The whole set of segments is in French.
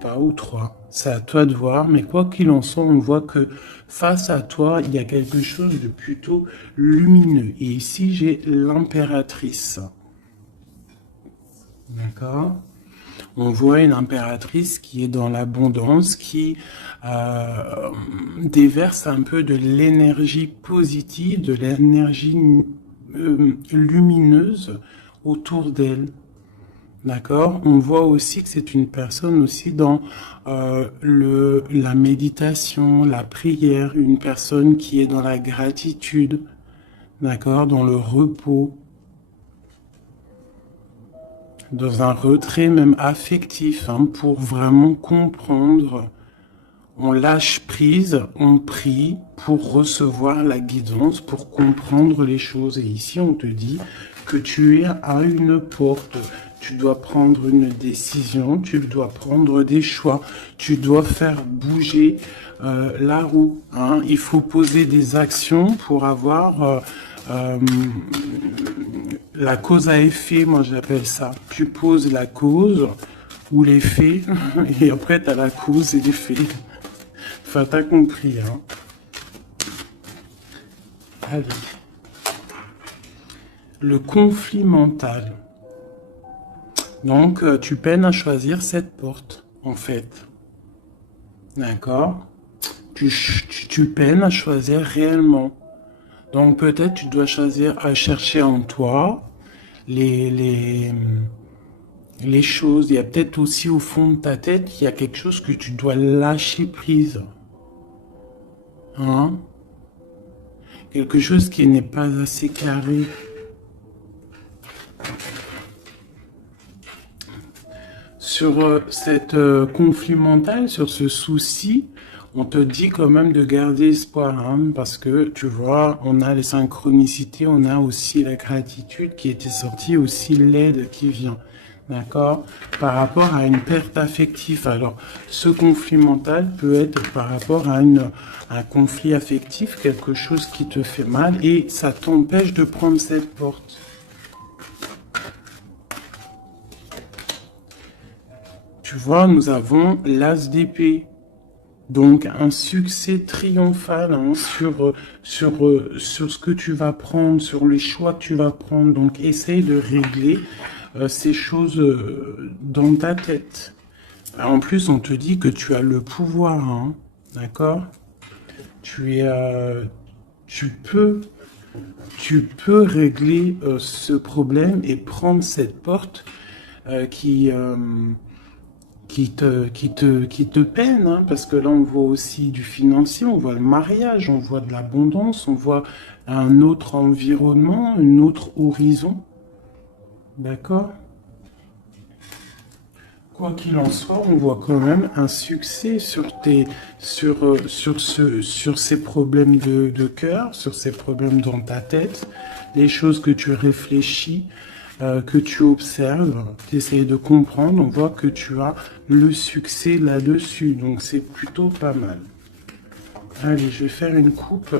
pas, ou 3. C'est à toi de voir, mais quoi qu'il en soit, on voit que face à toi, il y a quelque chose de plutôt lumineux. Et ici, j'ai l'impératrice. D'accord? On voit une impératrice qui est dans l'abondance, qui déverse un peu de l'énergie positive, de l'énergie lumineuse autour d'elle. D'accord? On voit aussi que c'est une personne aussi dans la méditation, la prière, une personne qui est dans la gratitude, d'accord? Dans le repos, dans un retrait même affectif, hein, pour vraiment comprendre. On lâche prise, on prie pour recevoir la guidance, pour comprendre les choses. Et ici, on te dit que tu es à une porte. Tu dois prendre une décision, tu dois prendre des choix, tu dois faire bouger la roue. Hein. Il faut poser des actions pour avoir la cause à effet, moi j'appelle ça. Tu poses la cause ou l'effet, et après tu as la cause et l'effet. Enfin, t'as compris, hein. Allez. Le conflit mental. Donc, tu peines à choisir cette porte, en fait. D'accord? Tu peines à choisir réellement. Donc, peut-être tu dois choisir à chercher en toi les, les, les choses. Il y a peut-être aussi au fond de ta tête, il y a quelque chose que tu dois lâcher prise. Hein? Quelque chose qui n'est pas assez carré. Sur cette conflit mental, sur ce souci, on te dit quand même de garder espoir, hein, parce que tu vois, on a les synchronicités, on a aussi la gratitude qui était sortie, aussi l'aide qui vient, d'accord, par rapport à une perte affective. Alors, ce conflit mental peut être par rapport à un conflit affectif, quelque chose qui te fait mal, et ça t'empêche de prendre cette porte. Tu vois, nous avons l'as d'épée. Donc un succès triomphal, hein, sur ce que tu vas prendre, sur les choix que tu vas prendre. Donc essaye de régler ces choses dans ta tête. En plus, on te dit que tu as le pouvoir, hein, d'accord? Tu es, tu peux, tu peux régler ce problème et prendre cette porte qui qui te peine, hein, parce que là on voit aussi du financier, on voit le mariage, on voit de l'abondance, on voit un autre environnement, un autre horizon, d'accord? Quoi qu'il en soit, on voit quand même un succès sur ces problèmes de cœur, sur ces problèmes dans ta tête, les choses que tu réfléchis, que tu observes, tu essayes de comprendre, on voit que tu as le succès là-dessus, donc c'est plutôt pas mal. Allez, je vais faire une coupe.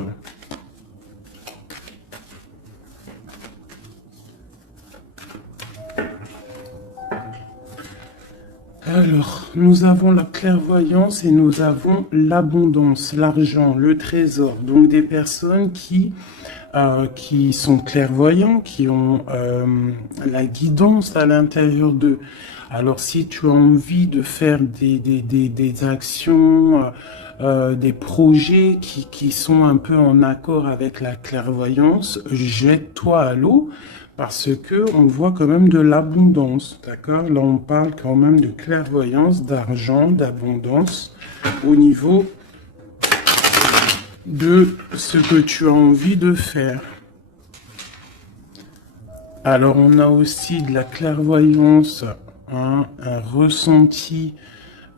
Alors, nous avons la clairvoyance et nous avons l'abondance, l'argent, le trésor. Donc des personnes qui sont clairvoyants, qui ont la guidance à l'intérieur d'eux. Alors si tu as envie de faire des actions, des projets qui sont un peu en accord avec la clairvoyance, jette-toi à l'eau parce que on voit quand même de l'abondance, d'accord? Là on parle quand même de clairvoyance, d'argent, d'abondance au niveau de ce que tu as envie de faire. Alors on a aussi de la clairvoyance, hein, un ressenti.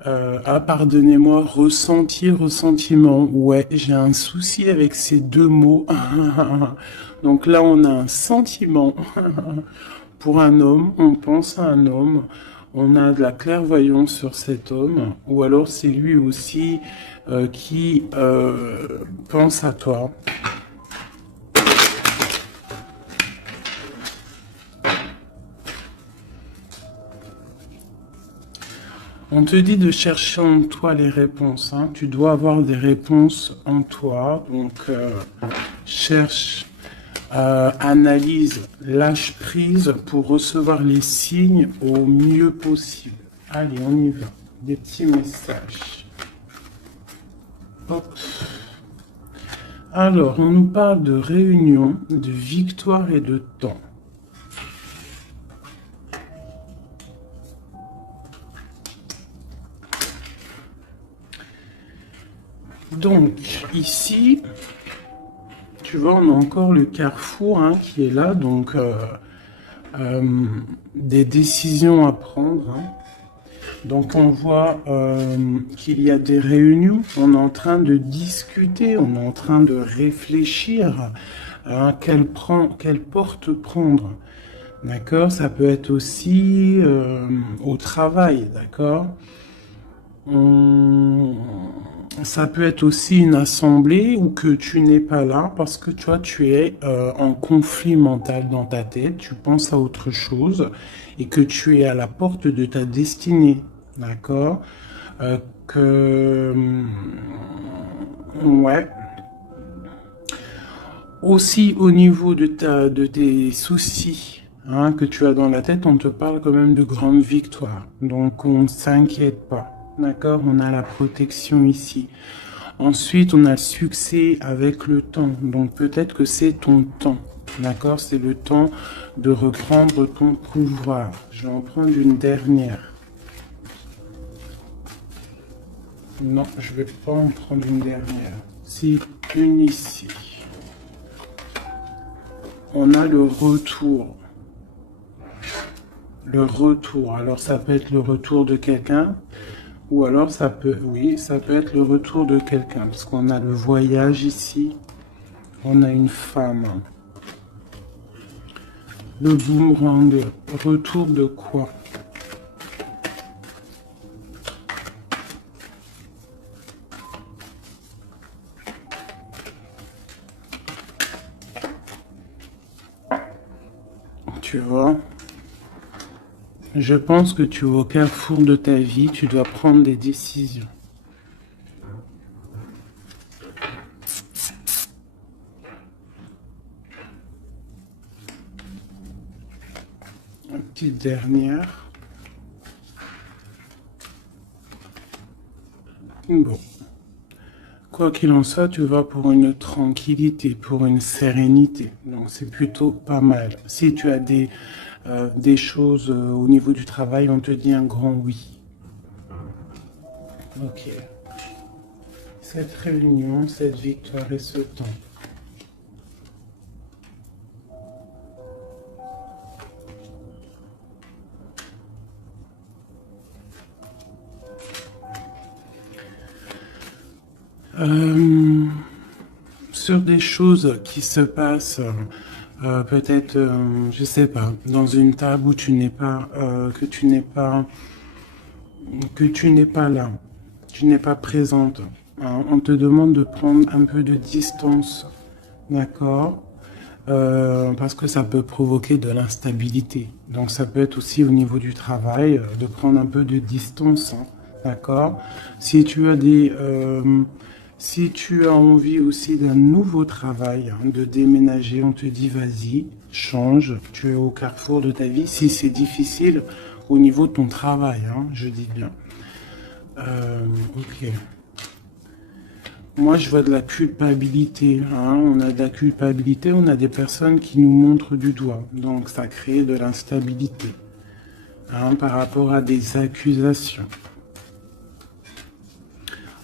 Pardonnez-moi, ressenti, ressentiment. Ouais, j'ai un souci avec ces deux mots. Donc là, on a un sentiment pour un homme, on pense à un homme, on a de la clairvoyance sur cet homme, ou alors c'est lui aussi qui pense à toi. On te dit de chercher en toi les réponses, hein. Tu dois avoir des réponses en toi. Donc, cherche, analyse, lâche prise pour recevoir les signes au mieux possible. Allez, on y va. Des petits messages. Hop. Alors, on nous parle de réunion, de victoire et de temps. Donc, ici, tu vois, on a encore le carrefour hein, qui est là. Donc, des décisions à prendre. Hein. Donc, on voit qu'il y a des réunions. On est en train de discuter, on est en train de réfléchir à quelle porte prendre. D'accord? Ça peut être aussi au travail, d'accord? Ça peut être aussi une assemblée où que tu n'es pas là parce que tu vois, tu es en conflit mental dans ta tête, tu penses à autre chose et que tu es à la porte de ta destinée, d'accord? Que ouais. Aussi au niveau de tes soucis hein, que tu as dans la tête, on te parle quand même de grandes victoires. Donc on ne s'inquiète pas. D'accord? On a la protection ici. Ensuite, on a le succès avec le temps. Donc peut-être que c'est ton temps. D'accord? C'est le temps de reprendre ton pouvoir. Je vais en prendre une dernière. Non, je vais pas en prendre une dernière. C'est une ici. On a le retour. Le retour. Alors ça peut être le retour de quelqu'un. Ou alors ça peut, oui, ça peut être le retour de quelqu'un. Parce qu'on a le voyage ici. On a une femme. Le boomerang. Retour de quoi? Tu vois? Je pense que tu es au carrefour de ta vie. Tu dois prendre des décisions. Une petite dernière. Bon. Quoi qu'il en soit, tu vas pour une tranquillité, pour une sérénité. Donc c'est plutôt pas mal. Si tu as des choses au niveau du travail, on te dit un grand oui. Ok. Cette réunion, cette victoire et ce temps. Sur des choses qui se passent, peut-être, je sais pas, dans une table où tu n'es pas, que tu n'es pas là, tu n'es pas présente. Hein. On te demande de prendre un peu de distance, d'accord? Parce que ça peut provoquer de l'instabilité. Donc ça peut être aussi au niveau du travail, de prendre un peu de distance, hein, d'accord? Si tu as si tu as envie aussi d'un nouveau travail, hein, de déménager, on te dit vas-y, change, tu es au carrefour de ta vie. Si c'est difficile au niveau de ton travail, hein, je dis bien. Ok. Moi, je vois de la culpabilité. Hein. On a de la culpabilité, on a des personnes qui nous montrent du doigt. Donc, ça crée de l'instabilité hein, par rapport à des accusations.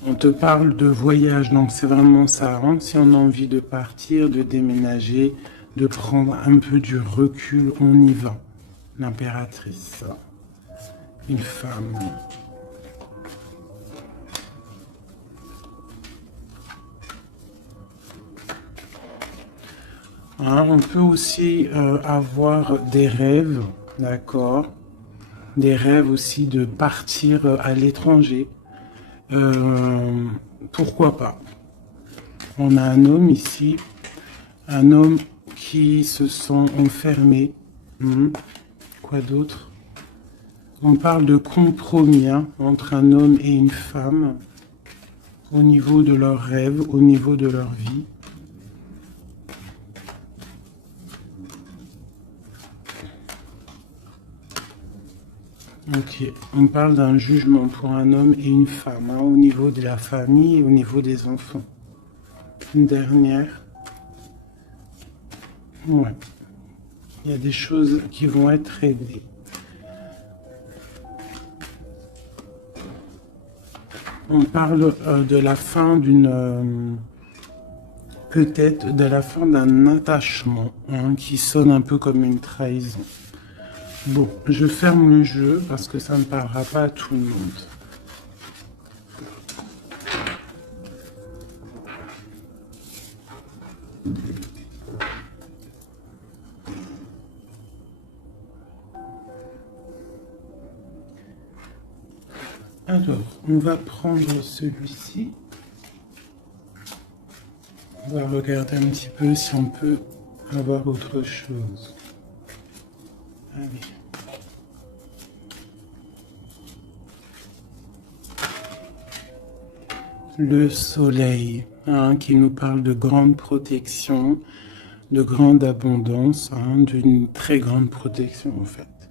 On te parle de voyage, donc c'est vraiment ça. Hein. Si on a envie de partir, de déménager, de prendre un peu du recul, on y va. L'impératrice, une femme. Hein, on peut aussi avoir des rêves, d'accord? Des rêves aussi de partir à l'étranger. Pourquoi pas? On a un homme ici, un homme qui se sent enfermé. Quoi d'autre? On parle de compromis hein, entre un homme et une femme au niveau de leurs rêves, au niveau de leur vie. Ok, on parle d'un jugement pour un homme et une femme, hein, au niveau de la famille et au niveau des enfants. Une dernière. Ouais. Il y a des choses qui vont être réglées. On parle de la fin d'une... peut-être de la fin d'un attachement hein, qui sonne un peu comme une trahison. Bon, je ferme le jeu parce que ça ne parlera pas à tout le monde. Alors, on va prendre celui-ci. On va regarder un petit peu si on peut avoir autre chose. Allez. Le soleil, hein, qui nous parle de grande protection, de grande abondance, hein, d'une très grande protection en fait,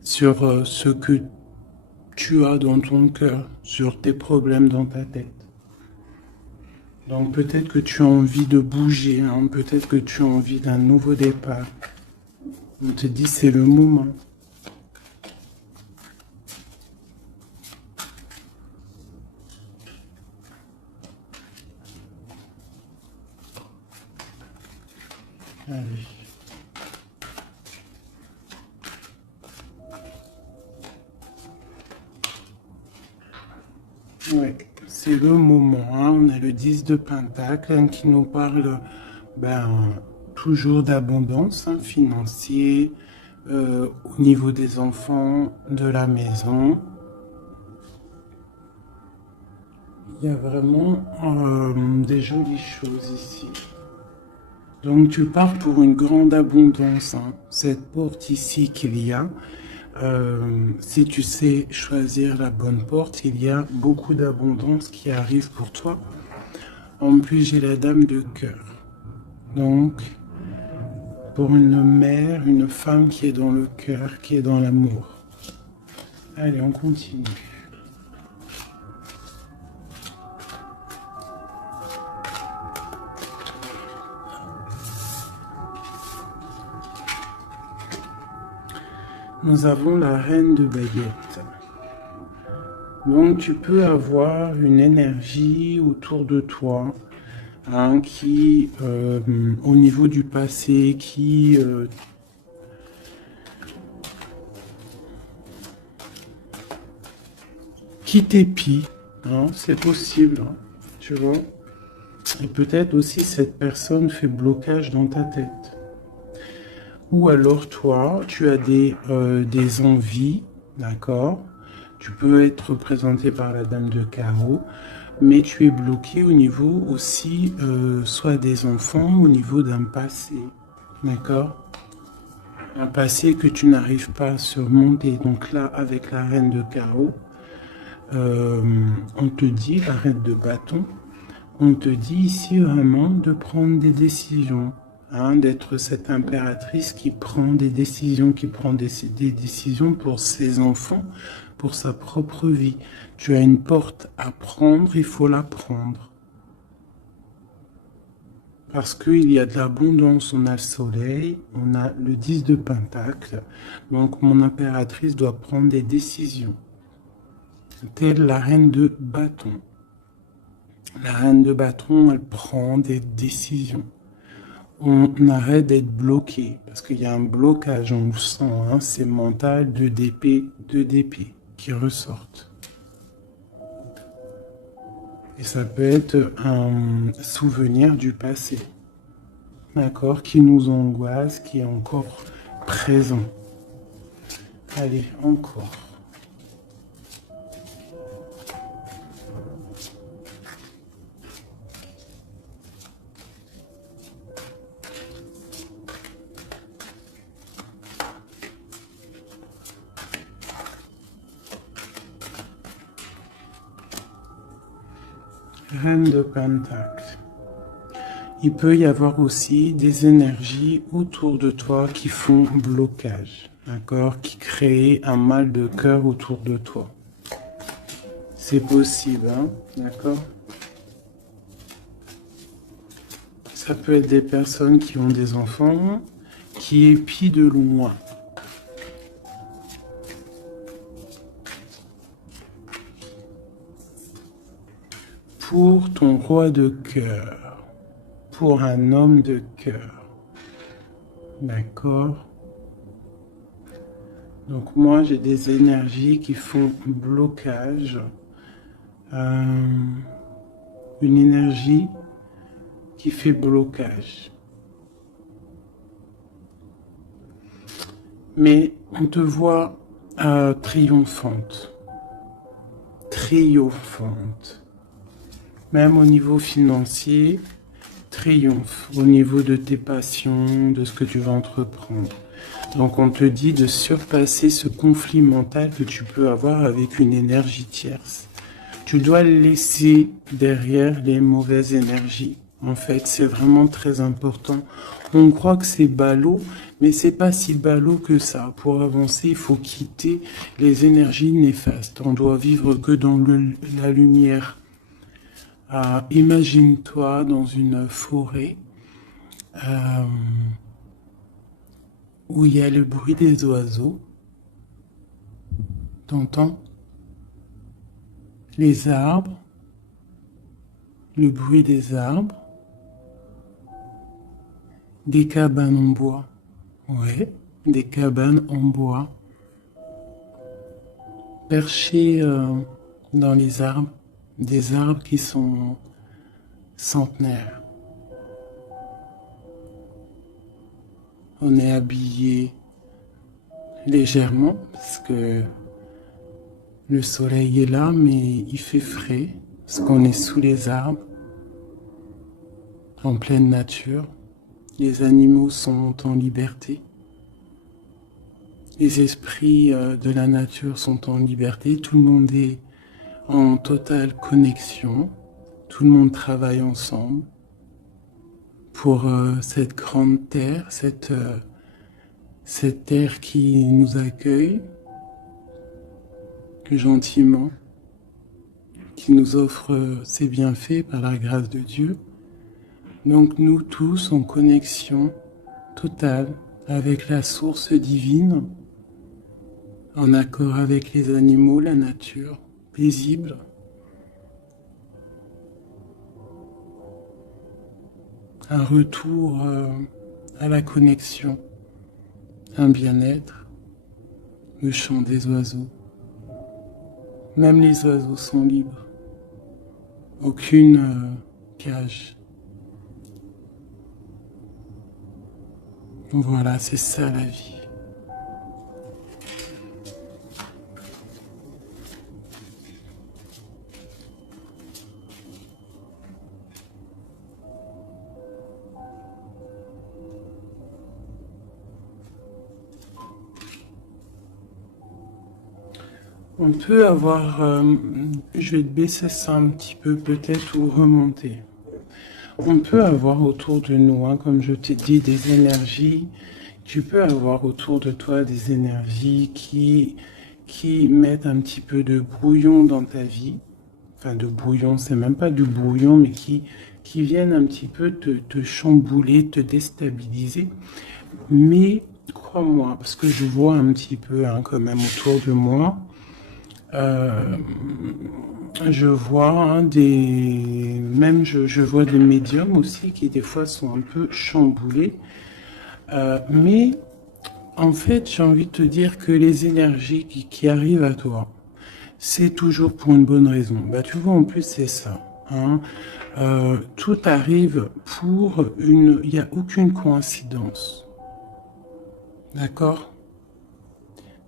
sur ce que tu as dans ton cœur, sur tes problèmes dans ta tête. Donc peut-être que tu as envie de bouger, hein, peut-être que tu as envie d'un nouveau départ. On te dit c'est le moment. Allez. Ouais, c'est le moment. Hein. On a le 10 de Pentacle hein, qui nous parle toujours d'abondance hein, financière au niveau des enfants, de la maison. Il y a vraiment des jolies choses ici. Donc tu pars pour une grande abondance. Hein. Cette porte ici qu'il y a, si tu sais choisir la bonne porte, il y a beaucoup d'abondance qui arrive pour toi. En plus, j'ai la dame de cœur. Donc, pour une mère, une femme qui est dans le cœur, qui est dans l'amour. Allez, on continue. Nous avons la reine de baguettes. Donc tu peux avoir une énergie autour de toi hein, qui, au niveau du passé, qui t'épie. Hein, c'est possible, hein, tu vois. Et peut-être aussi cette personne fait blocage dans ta tête. Ou alors toi, tu as des envies, d'accord? Tu peux être représenté par la dame de carreau, mais tu es bloqué au niveau aussi, soit des enfants, au niveau d'un passé, d'accord? Un passé que tu n'arrives pas à surmonter. Donc là, avec la reine de carreau, on te dit, la reine de bâton, on te dit ici vraiment de prendre des décisions. Hein, d'être cette impératrice qui prend des décisions, qui prend des décisions pour ses enfants, pour sa propre vie. Tu as une porte à prendre, il faut la prendre. Parce qu'il y a de l'abondance, on a le soleil, on a le 10 de Pentacle. Donc mon impératrice doit prendre des décisions. Telle la reine de bâton. La reine de bâton, elle prend des décisions. On arrête d'être bloqué, parce qu'il y a un blocage, on le sent, hein, c'est mental, 2 d'épée qui ressortent. Et ça peut être un souvenir du passé, d'accord, qui nous angoisse, qui est encore présent. Allez, encore. Reine de Pentacle. Il peut y avoir aussi des énergies autour de toi qui font blocage, d'accord, qui créent un mal de cœur autour de toi. C'est possible, hein, d'accord. Ça peut être des personnes qui ont des enfants, qui épient de loin. Pour ton roi de cœur, pour un homme de cœur, d'accord. Donc moi j'ai des énergies qui font blocage, une énergie qui fait blocage. Mais on te voit triomphante, triomphante. Même au niveau financier, triomphe. Au niveau de tes passions, de ce que tu vas entreprendre. Donc on te dit de surpasser ce conflit mental que tu peux avoir avec une énergie tierce. Tu dois laisser derrière les mauvaises énergies. En fait, c'est vraiment très important. On croit que c'est ballot, mais c'est pas si ballot que ça. Pour avancer, il faut quitter les énergies néfastes. On doit vivre que dans la lumière. Imagine-toi dans une forêt où il y a le bruit des oiseaux. T'entends? Les arbres, le bruit des arbres, des cabanes en bois. Ouais, des cabanes en bois. Perchées dans les arbres, des arbres qui sont centenaires. On est habillé légèrement parce que le soleil est là, mais il fait frais parce qu'on est sous les arbres, en pleine nature. Les animaux sont en liberté. Les esprits de la nature sont en liberté. Tout le monde est en totale connexion. Tout le monde travaille ensemble pour cette grande terre, cette terre qui nous accueille gentiment, qui nous offre ses bienfaits par la grâce de Dieu. Donc nous tous en connexion totale avec la source divine, en accord avec les animaux, la nature, paisible. Un retour à la connexion, un bien-être, le chant des oiseaux. Même les oiseaux sont libres. Aucune cage. Voilà, c'est ça la vie. On peut avoir, je vais te baisser ça un petit peu peut-être ou remonter. On peut avoir autour de nous, hein, comme je t'ai dit, des énergies. Tu peux avoir autour de toi des énergies qui mettent un petit peu de brouillon dans ta vie. Enfin, de brouillon, c'est même pas du brouillon, mais qui viennent un petit peu te chambouler, te déstabiliser. Mais crois-moi, parce que je vois un petit peu hein, quand même autour de moi, je vois hein, je vois des médiums aussi qui des fois sont un peu chamboulés. Mais en fait, j'ai envie de te dire que les énergies qui arrivent à toi, c'est toujours pour une bonne raison. Bah, tu vois, en plus, c'est ça. Hein. Tout arrive pour une... Il n'y a aucune coïncidence. D'accord ?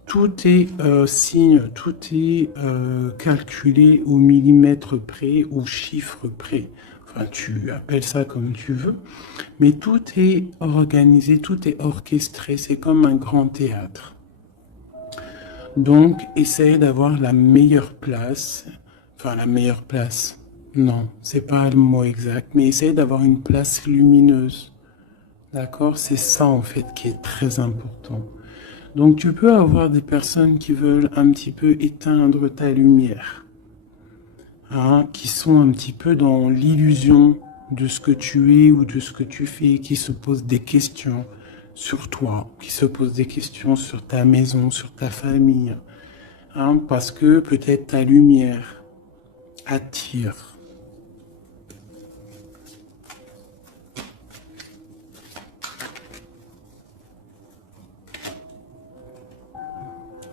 Tout est signe, tout est calculé au millimètre près, au chiffre près. Enfin, tu appelles ça comme tu veux. Mais tout est organisé, tout est orchestré. C'est comme un grand théâtre. Donc, essaye d'avoir la meilleure place. Enfin, la meilleure place. Non, c'est pas le mot exact, mais essaye d'avoir une place lumineuse. D'accord? C'est ça en fait qui est très important. Donc tu peux avoir des personnes qui veulent un petit peu éteindre ta lumière, hein, qui sont un petit peu dans l'illusion de ce que tu es ou de ce que tu fais, qui se posent des questions sur toi, qui se posent des questions sur ta maison, sur ta famille, hein, parce que peut-être ta lumière attire.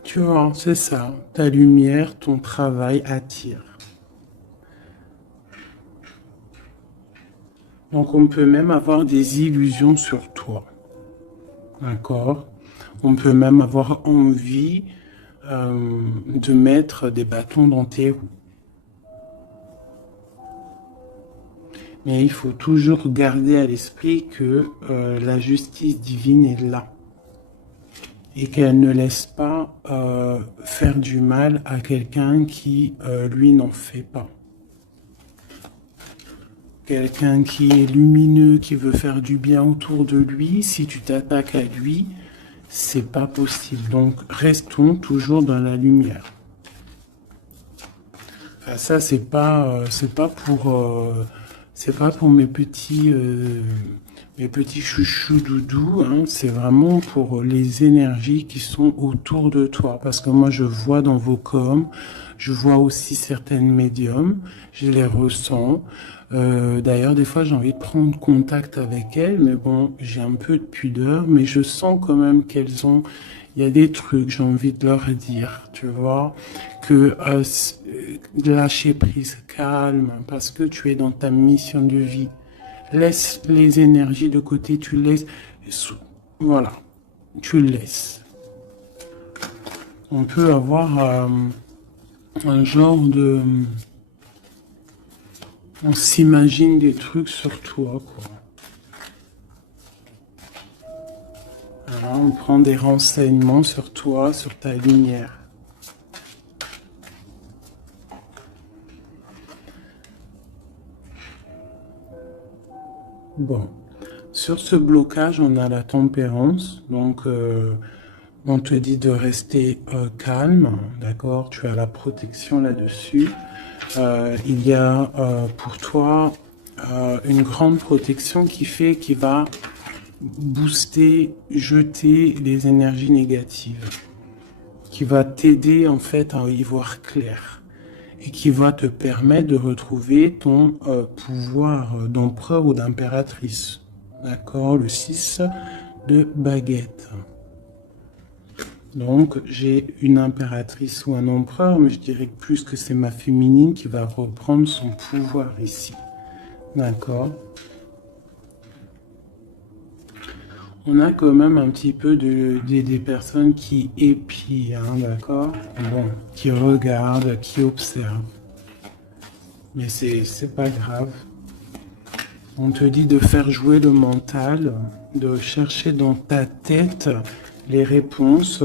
Tu vois, c'est ça. Ta lumière, ton travail attire. Donc on peut même avoir des illusions sur toi. D'accord? On peut même avoir envie de mettre des bâtons dans tes roues. Mais il faut toujours garder à l'esprit que la justice divine est là et qu'elle ne laisse pas faire du mal à quelqu'un qui, lui, n'en fait pas. Quelqu'un qui est lumineux, qui veut faire du bien autour de lui, si tu t'attaques à lui, c'est pas possible. Donc restons toujours dans la lumière. Enfin, ça c'est pas pour mes petits chouchous doudous, hein. C'est vraiment pour les énergies qui sont autour de toi. Parce que moi je vois dans vos coms, je vois aussi certaines médiums, je les ressens. D'ailleurs, des fois, j'ai envie de prendre contact avec elles, mais bon, j'ai un peu de pudeur, mais je sens quand même qu'elles ont, il y a des trucs, j'ai envie de leur dire, tu vois, que lâcher prise, calme, parce que tu es dans ta mission de vie. Laisse les énergies de côté, tu laisses, voilà, tu laisses. On peut avoir un genre de, on s'imagine des trucs sur toi, quoi. Voilà, on prend des renseignements sur toi, sur ta lumière. Bon, sur ce blocage, on a la tempérance. Donc, on te dit de rester calme, d'accord? Tu as la protection là-dessus. Il y a pour toi une grande protection qui va booster, jeter les énergies négatives, qui va t'aider en fait à y voir clair et qui va te permettre de retrouver ton pouvoir d'empereur ou d'impératrice. D'accord? Le 6 de baguette. Donc, j'ai une impératrice ou un empereur, mais je dirais que plus que c'est ma féminine qui va reprendre son pouvoir ici. D'accord? On a quand même un petit peu des personnes qui épient, hein, d'accord? Bon, qui regardent, qui observent. Mais c'est pas grave. On te dit de faire jouer le mental, de chercher dans ta tête les réponses,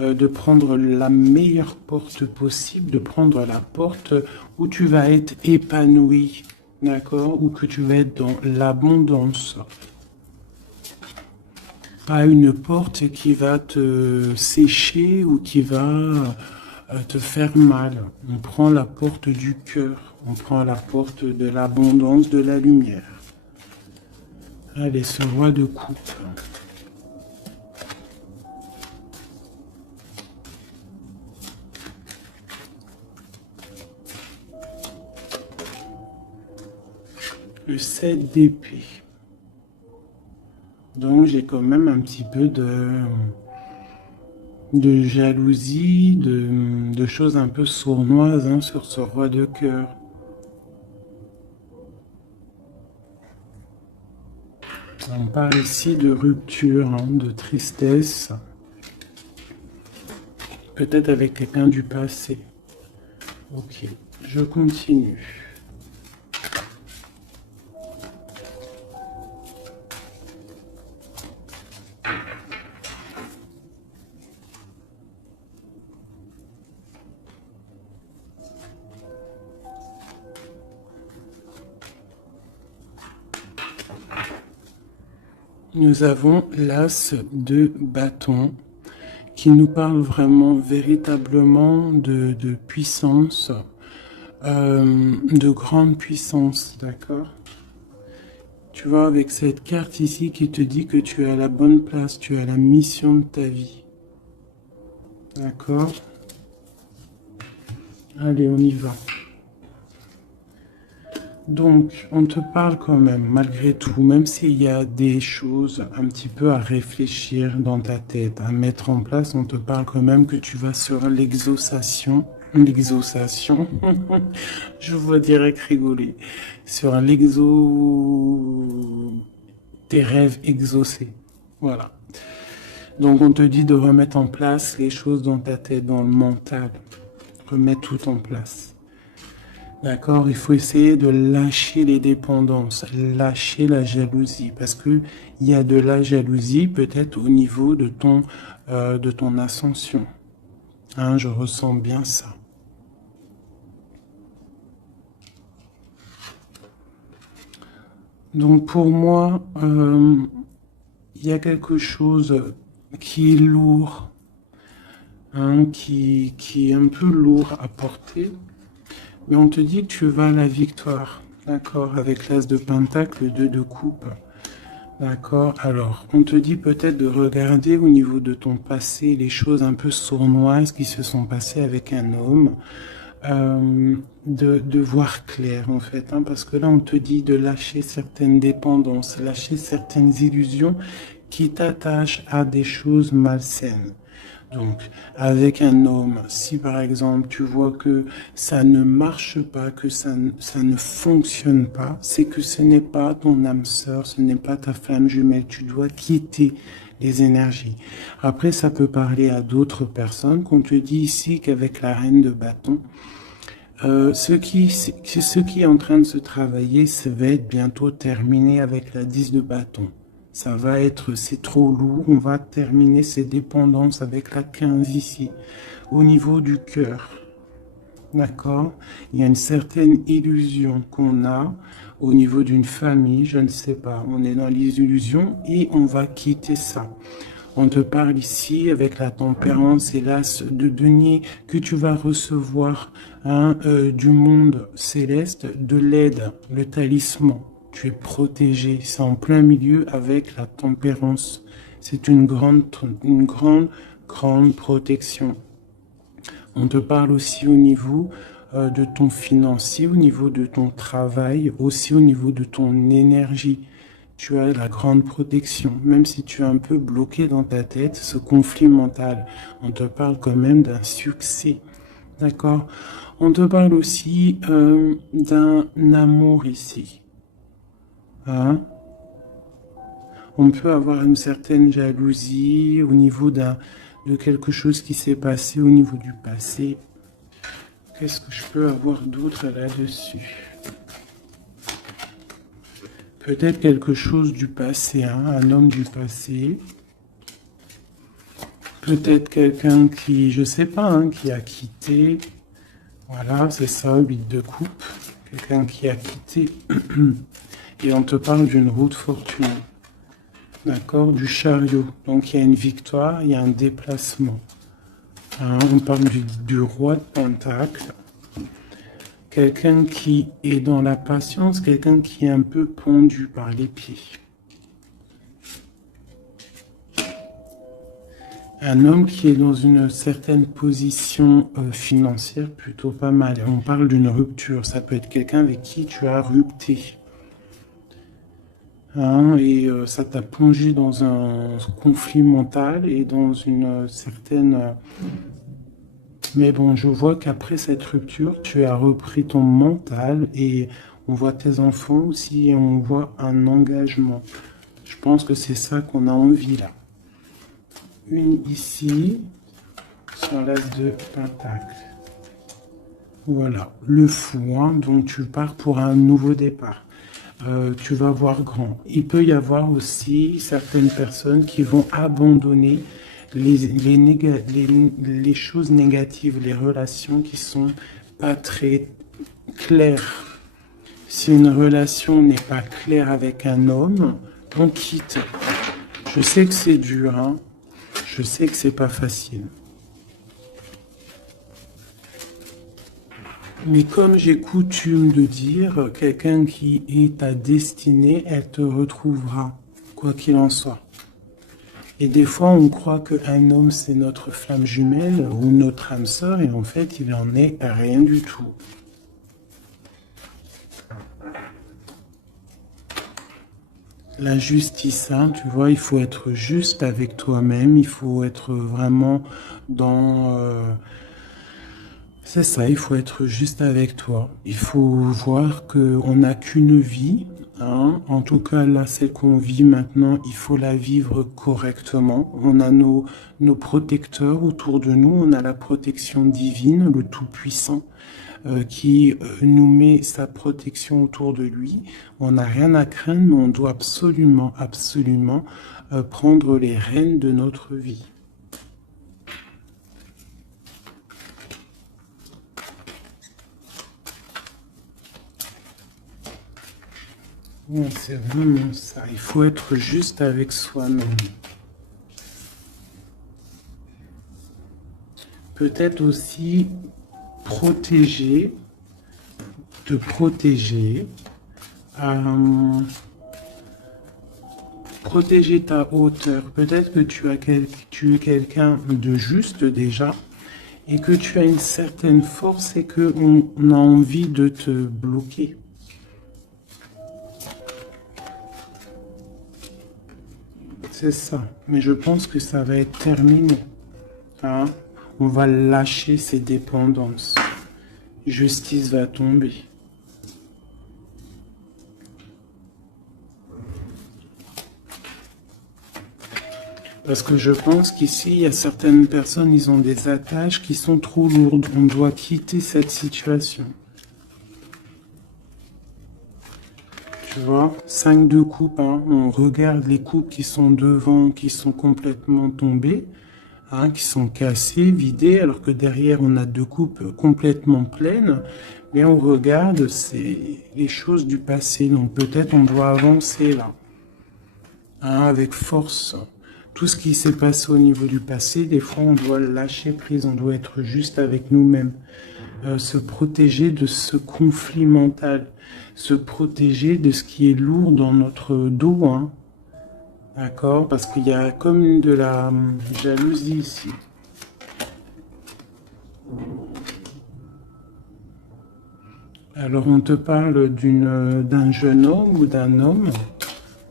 de prendre la meilleure porte possible, de prendre la porte où tu vas être épanoui, d'accord? Ou que tu vas être dans l'abondance. Pas une porte qui va te sécher ou qui va te faire mal. On prend la porte du cœur, on prend la porte de l'abondance, de la lumière. Allez, ce roi de coupe. Le 7 d'épée. Donc j'ai quand même un petit peu de jalousie, de choses un peu sournoises, hein, sur ce roi de cœur. On parle ici de rupture, hein, de tristesse, peut-être avec quelqu'un du passé. Ok, je continue. nous avons l'as de bâton qui nous parle vraiment, véritablement de puissance, de grande puissance, d'accord? Tu vois, avec cette carte ici qui te dit que tu es à la bonne place, tu as la mission de ta vie. D'accord? Allez, on y va. Donc, on te parle quand même, malgré tout, même s'il y a des choses un petit peu à réfléchir dans ta tête, à mettre en place, on te parle quand même que tu vas sur l'exaucation. L'exaucation, je vois direct rigoler. Sur tes rêves exaucés. Voilà. Donc, on te dit de remettre en place les choses dans ta tête, dans le mental. Remettre tout en place. D'accord, il faut essayer de lâcher les dépendances, lâcher la jalousie, parce que il y a de la jalousie peut-être au niveau de ton ascension. Hein, je ressens bien ça. Donc pour moi, il y a quelque chose qui est lourd, hein, qui est un peu lourd à porter. Mais on te dit que tu vas à la victoire, d'accord, avec l'as de pentacle, le 2 de coupe, d'accord. Alors, on te dit peut-être de regarder au niveau de ton passé les choses un peu sournoises qui se sont passées avec un homme, de voir clair en fait, hein, parce que là on te dit de lâcher certaines dépendances, lâcher certaines illusions qui t'attachent à des choses malsaines. Donc, avec un homme, si par exemple tu vois que ça ne marche pas, que ça ne fonctionne pas, c'est que ce n'est pas ton âme sœur, ce n'est pas ta flamme jumelle. Tu dois quitter les énergies. Après, ça peut parler à d'autres personnes, qu'on te dit ici qu'avec la reine de bâton, ce qui est en train de se travailler, ça va être bientôt terminé avec la 10 de bâton. Ça va être, c'est trop lourd, on va terminer ces dépendances avec la 15 ici, au niveau du cœur. D'accord? Il y a une certaine illusion qu'on a au niveau d'une famille, je ne sais pas. On est dans les illusions et on va quitter ça. On te parle ici avec la tempérance et l'as de denier que tu vas recevoir, hein, du monde céleste, de l'aide, le talisman. Tu es protégé, c'est en plein milieu avec la tempérance. C'est une grande, grande protection. On te parle aussi au niveau de ton financier, au niveau de ton travail, aussi au niveau de ton énergie. Tu as la grande protection, même si tu es un peu bloqué dans ta tête, ce conflit mental. On te parle quand même d'un succès. D'accord? On te parle aussi d'un amour ici. Hein? On peut avoir une certaine jalousie au niveau de quelque chose qui s'est passé au niveau du passé. Qu'est-ce que je peux avoir d'autre là-dessus? Peut-être quelque chose du passé, hein, un homme du passé. Peut-être quelqu'un qui, je sais pas, hein, qui a quitté. Voilà, c'est ça, 8 de coupe. Quelqu'un qui a quitté. Et on te parle d'une route fortune. D'accord, du chariot. Donc il y a une victoire, il y a un déplacement. Hein, on parle du roi de Pentacle. Quelqu'un qui est dans la patience, quelqu'un qui est un peu pendu par les pieds. Un homme qui est dans une certaine position financière plutôt pas mal. On parle d'une rupture. Ça peut être quelqu'un avec qui tu as rupté. Hein, et ça t'a plongé dans un conflit mental et dans une certaine... Mais bon, je vois qu'après cette rupture, tu as repris ton mental et on voit tes enfants aussi et on voit un engagement. Je pense que c'est ça qu'on a envie là. Une ici, sur l'as de pentacle. Voilà, le fou, hein, donc tu pars pour un nouveau départ. Tu vas voir grand. Il peut y avoir aussi certaines personnes qui vont abandonner les choses négatives, les relations qui sont pas très claires. Si une relation n'est pas claire avec un homme, on quitte. Je sais que c'est dur, hein. Je sais que c'est pas facile. Mais comme j'ai coutume de dire, quelqu'un qui est ta destinée, elle te retrouvera, quoi qu'il en soit. Et des fois, on croit qu'un homme, c'est notre flamme jumelle ou notre âme sœur, et en fait, il en est rien du tout. La justice, hein, tu vois, il faut être juste avec toi-même, il faut être vraiment dans... c'est ça, il faut être juste avec toi. Il faut voir qu'on n'a qu'une vie, hein. En tout cas, là, celle qu'on vit maintenant, il faut la vivre correctement. On a nos protecteurs autour de nous, on a la protection divine, le Tout-Puissant, qui nous met sa protection autour de lui. On n'a rien à craindre, mais on doit absolument, absolument prendre les rênes de notre vie. Ouais, c'est vraiment ça. Il faut être juste avec soi-même. Peut-être aussi protéger, te protéger, protéger ta hauteur. Peut-être que tu es quelqu'un de juste déjà et que tu as une certaine force et qu'on a envie de te bloquer. C'est ça. Mais je pense que ça va être terminé. Hein? On va lâcher ces dépendances. Justice va tomber. Parce que je pense qu'ici, il y a certaines personnes, ils ont des attaches qui sont trop lourdes. On doit quitter cette situation. Tu vois, 5 de coupe, hein. On regarde les coupes qui sont devant, qui sont complètement tombées, hein, qui sont cassées, vidées, alors que derrière, on a 2 coupes complètement pleines. Mais on regarde, c'est les choses du passé. Donc peut-être on doit avancer là, hein, avec force. Tout ce qui s'est passé au niveau du passé, des fois, on doit lâcher prise, on doit être juste avec nous-mêmes. Se protéger de ce conflit mental, se protéger de ce qui est lourd dans notre dos, hein. D'accord? Parce qu'il y a comme de la jalousie ici. Alors on te parle d'un jeune homme ou d'un homme,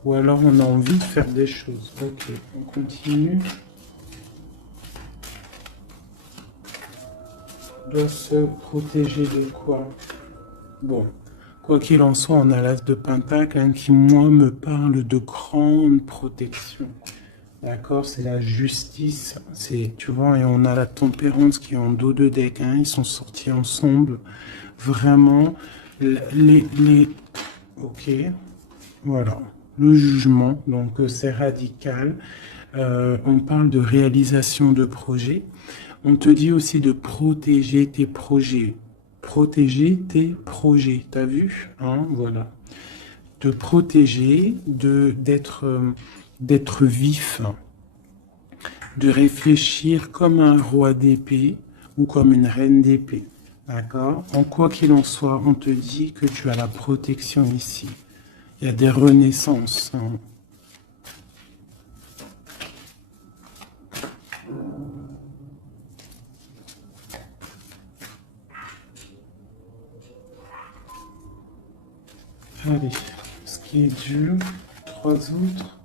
ou alors on a envie de faire des choses. Ok, on continue. Doit se protéger de quoi? Bon, quoi qu'il en soit, on a l'as de Pentacle, hein, qui, moi, me parle de grande protection. D'accord? C'est la justice. C'est, tu vois, et on a la tempérance qui est en dos de deck, hein, ils sont sortis ensemble. Vraiment, ok, voilà. Le jugement, donc c'est radical. On parle de réalisation de projets. On te dit aussi de protéger tes projets. Protéger tes projets. T'as vu? Hein, voilà. De protéger, d'être vif, de réfléchir comme un roi d'épée ou comme une reine d'épée. D'accord? En quoi qu'il en soit, on te dit que tu as la protection ici. Il y a des renaissances, hein. Allez, ce qui est dur, 3 autres.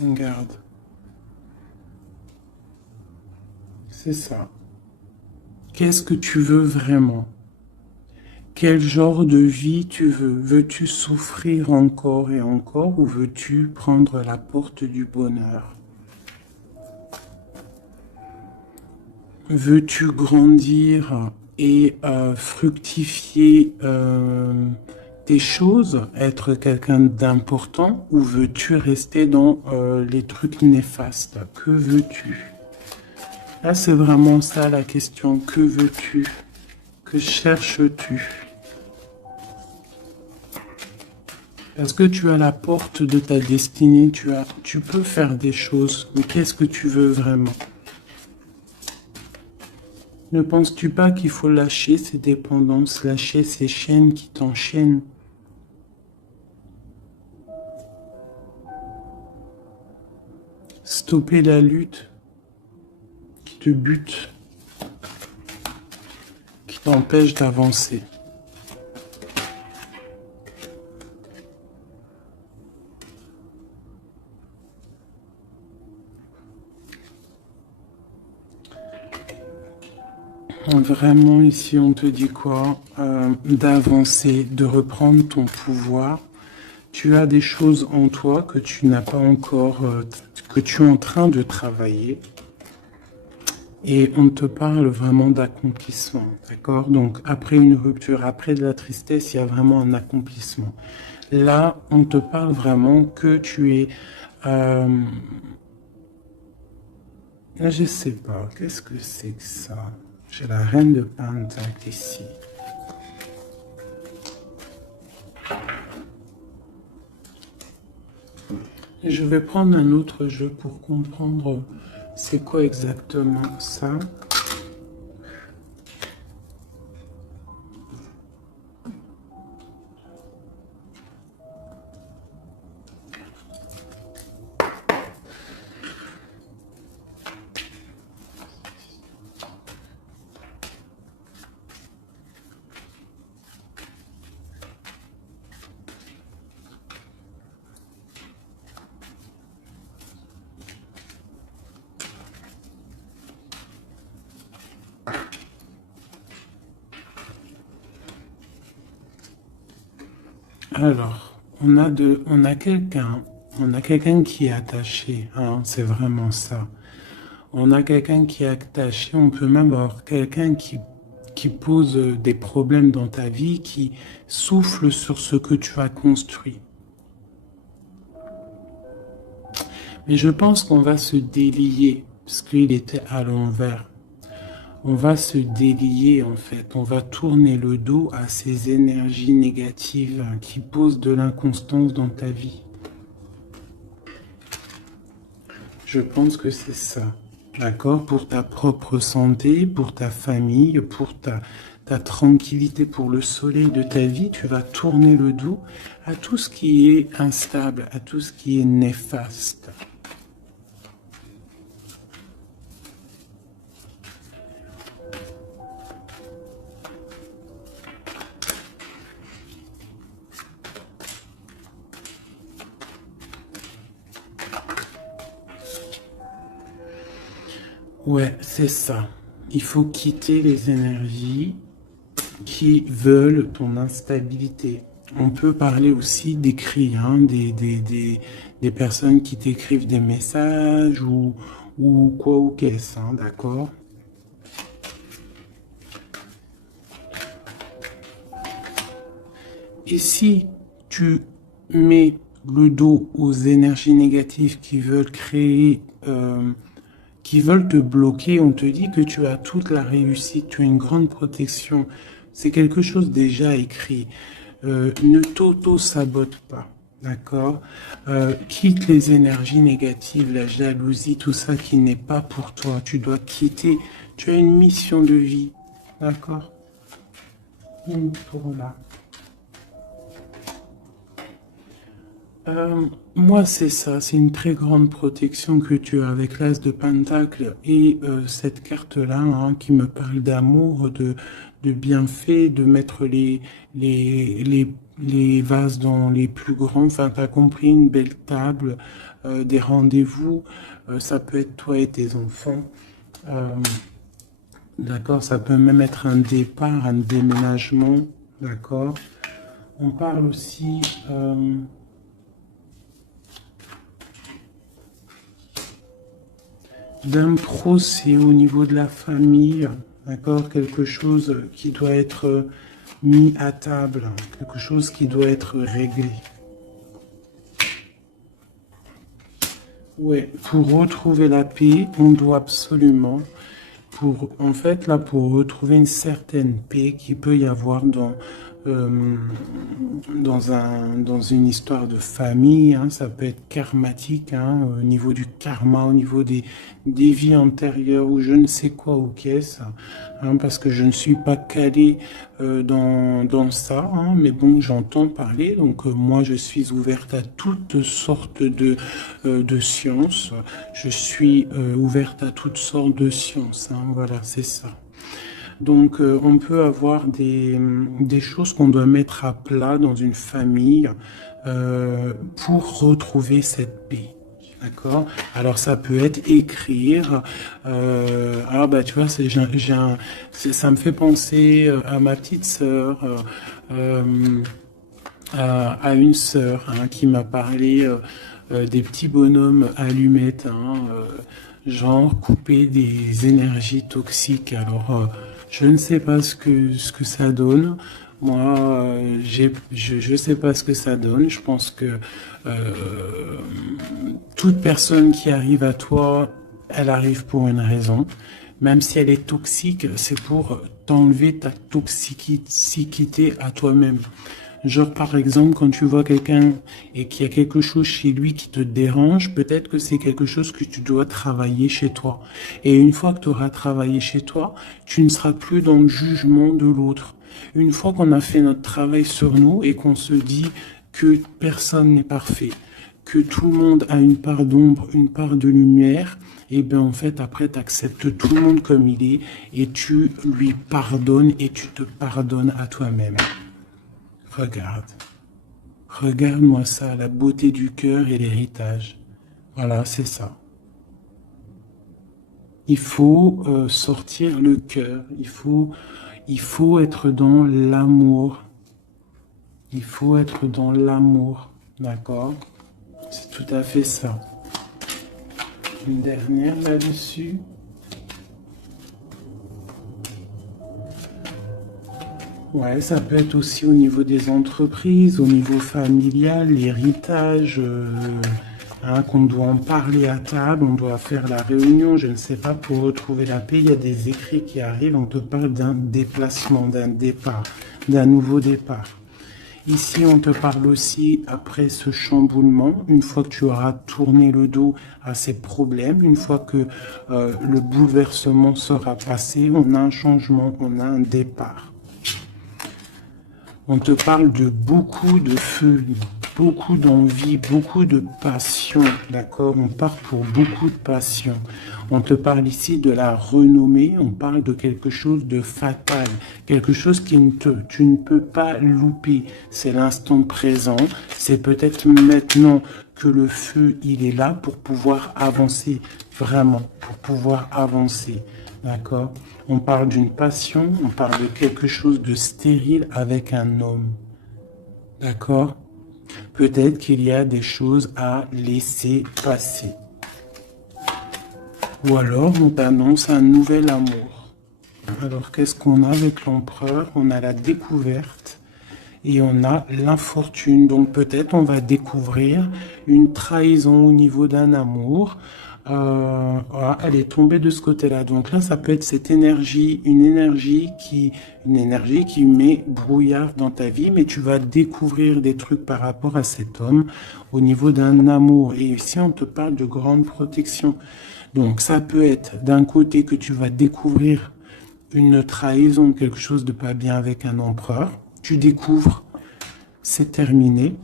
Regarde. C'est ça. Qu'est-ce que tu veux vraiment? Quel genre de vie tu veux? Veux-tu souffrir encore et encore ou veux-tu prendre la porte du bonheur? Veux-tu grandir et fructifier tes choses, être quelqu'un d'important, ou veux-tu rester dans les trucs néfastes? Que veux-tu? Là, c'est vraiment ça la question. Que veux-tu? Que cherches-tu? Parce que tu as la porte de ta destinée, tu peux faire des choses, mais qu'est-ce que tu veux vraiment? Ne penses-tu pas qu'il faut lâcher ces dépendances, lâcher ces chaînes qui t'enchaînent? Stopper la lutte qui te bute, qui t'empêche d'avancer. Vraiment, ici, on te dit quoi? D'avancer, de reprendre ton pouvoir. Tu as des choses en toi que tu n'as pas encore, que tu es en train de travailler. Et on te parle vraiment d'accomplissement, d'accord? Donc, après une rupture, après de la tristesse, il y a vraiment un accomplissement. Là, on te parle vraiment que tu es... je sais pas, qu'est-ce que c'est que ça? J'ai la reine de Pentacle ici. Je vais prendre un autre jeu pour comprendre c'est quoi exactement ça. Alors, on a quelqu'un qui est attaché, hein, c'est vraiment ça. On a quelqu'un qui est attaché, on peut même avoir quelqu'un qui pose des problèmes dans ta vie, qui souffle sur ce que tu as construit. Mais je pense qu'on va se délier, parce qu'il était à l'envers. On va se délier en fait, on va tourner le dos à ces énergies négatives qui posent de l'inconstance dans ta vie. Je pense que c'est ça, d'accord? Pour ta propre santé, pour ta famille, pour ta tranquillité, pour le soleil de ta vie, tu vas tourner le dos à tout ce qui est instable, à tout ce qui est néfaste. Ouais, c'est ça. Il faut quitter les énergies qui veulent ton instabilité. On peut parler aussi d'écrits, hein, des personnes qui t'écrivent des messages ou quoi ou qu'est-ce, hein, d'accord? Et si tu mets le dos aux énergies négatives qui veulent créer, qui veulent te bloquer, on te dit que tu as toute la réussite, tu as une grande protection. C'est quelque chose déjà écrit. Ne t'auto-sabote pas, d'accord? Quitte les énergies négatives, la jalousie, tout ça qui n'est pas pour toi. Tu dois quitter. Tu as une mission de vie, d'accord? Pour là. Moi, c'est ça, c'est une très grande protection que tu as avec l'As de Pentacle et cette carte-là, hein, qui me parle d'amour, de bienfait, de mettre les vases dans les plus grands. Enfin, tu as compris, une belle table, des rendez-vous. Ça peut être toi et tes enfants. D'accord, ça peut même être un départ, un déménagement. D'accord. On parle aussi... d'un procès au niveau de la famille, d'accord, quelque chose qui doit être mis à table, quelque chose qui doit être réglé. Ouais, pour retrouver la paix, on doit absolument, en fait, là, pour retrouver une certaine paix qu'il peut y avoir euh, dans une histoire de famille, hein, ça peut être karmatique, hein, au niveau du karma, au niveau des vies antérieures ou je ne sais quoi ou qu'est-ce, hein, parce que je ne suis pas calé dans ça, hein, mais bon, j'entends parler, donc moi je suis ouverte à toutes sortes de sciences, je suis ouverte à toutes sortes de sciences, hein, voilà, c'est ça. Donc, on peut avoir des choses qu'on doit mettre à plat dans une famille pour retrouver cette paix. D'accord? Alors, ça peut être écrire. Ah, bah, tu vois, ça me fait penser à ma petite sœur, à une sœur hein, qui m'a parlé des petits bonhommes allumettes, hein, genre couper des énergies toxiques. Alors, je ne sais pas ce que ça donne. Moi, je sais pas ce que ça donne. Je pense que euh, toute personne qui arrive à toi, elle arrive pour une raison. Même si elle est toxique, c'est pour t'enlever ta toxicité à toi-même. Genre, par exemple, quand tu vois quelqu'un et qu'il y a quelque chose chez lui qui te dérange, peut-être que c'est quelque chose que tu dois travailler chez toi. Et une fois que tu auras travaillé chez toi, tu ne seras plus dans le jugement de l'autre. Une fois qu'on a fait notre travail sur nous et qu'on se dit que personne n'est parfait, que tout le monde a une part d'ombre, une part de lumière, et bien en fait après tu acceptes tout le monde comme il est et tu lui pardonnes et tu te pardonnes à toi-même. Regarde. Regarde-moi ça, la beauté du cœur et l'héritage. Voilà, c'est ça. Il faut sortir le cœur. Il faut être dans l'amour. Il faut être dans l'amour. D'accord? C'est tout à fait ça. Une dernière là-dessus. Ouais, ça peut être aussi au niveau des entreprises, au niveau familial, l'héritage, hein, qu'on doit en parler à table, on doit faire la réunion, je ne sais pas, pour retrouver la paix. Il y a des écrits qui arrivent, on te parle d'un déplacement, d'un départ, d'un nouveau départ. Ici, on te parle aussi, après ce chamboulement, une fois que tu auras tourné le dos à ces problèmes, une fois que le bouleversement sera passé, on a un changement, on a un départ. On te parle de beaucoup de feu, beaucoup d'envie, beaucoup de passion, d'accord? On part pour beaucoup de passion. On te parle ici de la renommée, on parle de quelque chose de fatal, quelque chose tu ne peux pas louper. C'est l'instant présent, c'est peut-être maintenant que le feu, il est là pour pouvoir avancer, vraiment, pour pouvoir avancer. D'accord? On parle d'une passion, on parle de quelque chose de stérile avec un homme. D'accord? Peut-être qu'il y a des choses à laisser passer. Ou alors on t'annonce un nouvel amour. Alors qu'est-ce qu'on a avec l'empereur? On a la découverte et on a l'infortune. Donc peut-être on va découvrir une trahison au niveau d'un amour. Voilà, elle est tombée de ce côté-là. Donc là, ça peut être cette énergie, une énergie qui met brouillard dans ta vie, mais tu vas découvrir des trucs par rapport à cet homme au niveau d'un amour. Et ici, on te parle de grande protection. Donc ça peut être d'un côté que tu vas découvrir une trahison, quelque chose de pas bien avec un empereur. Tu découvres, c'est terminé.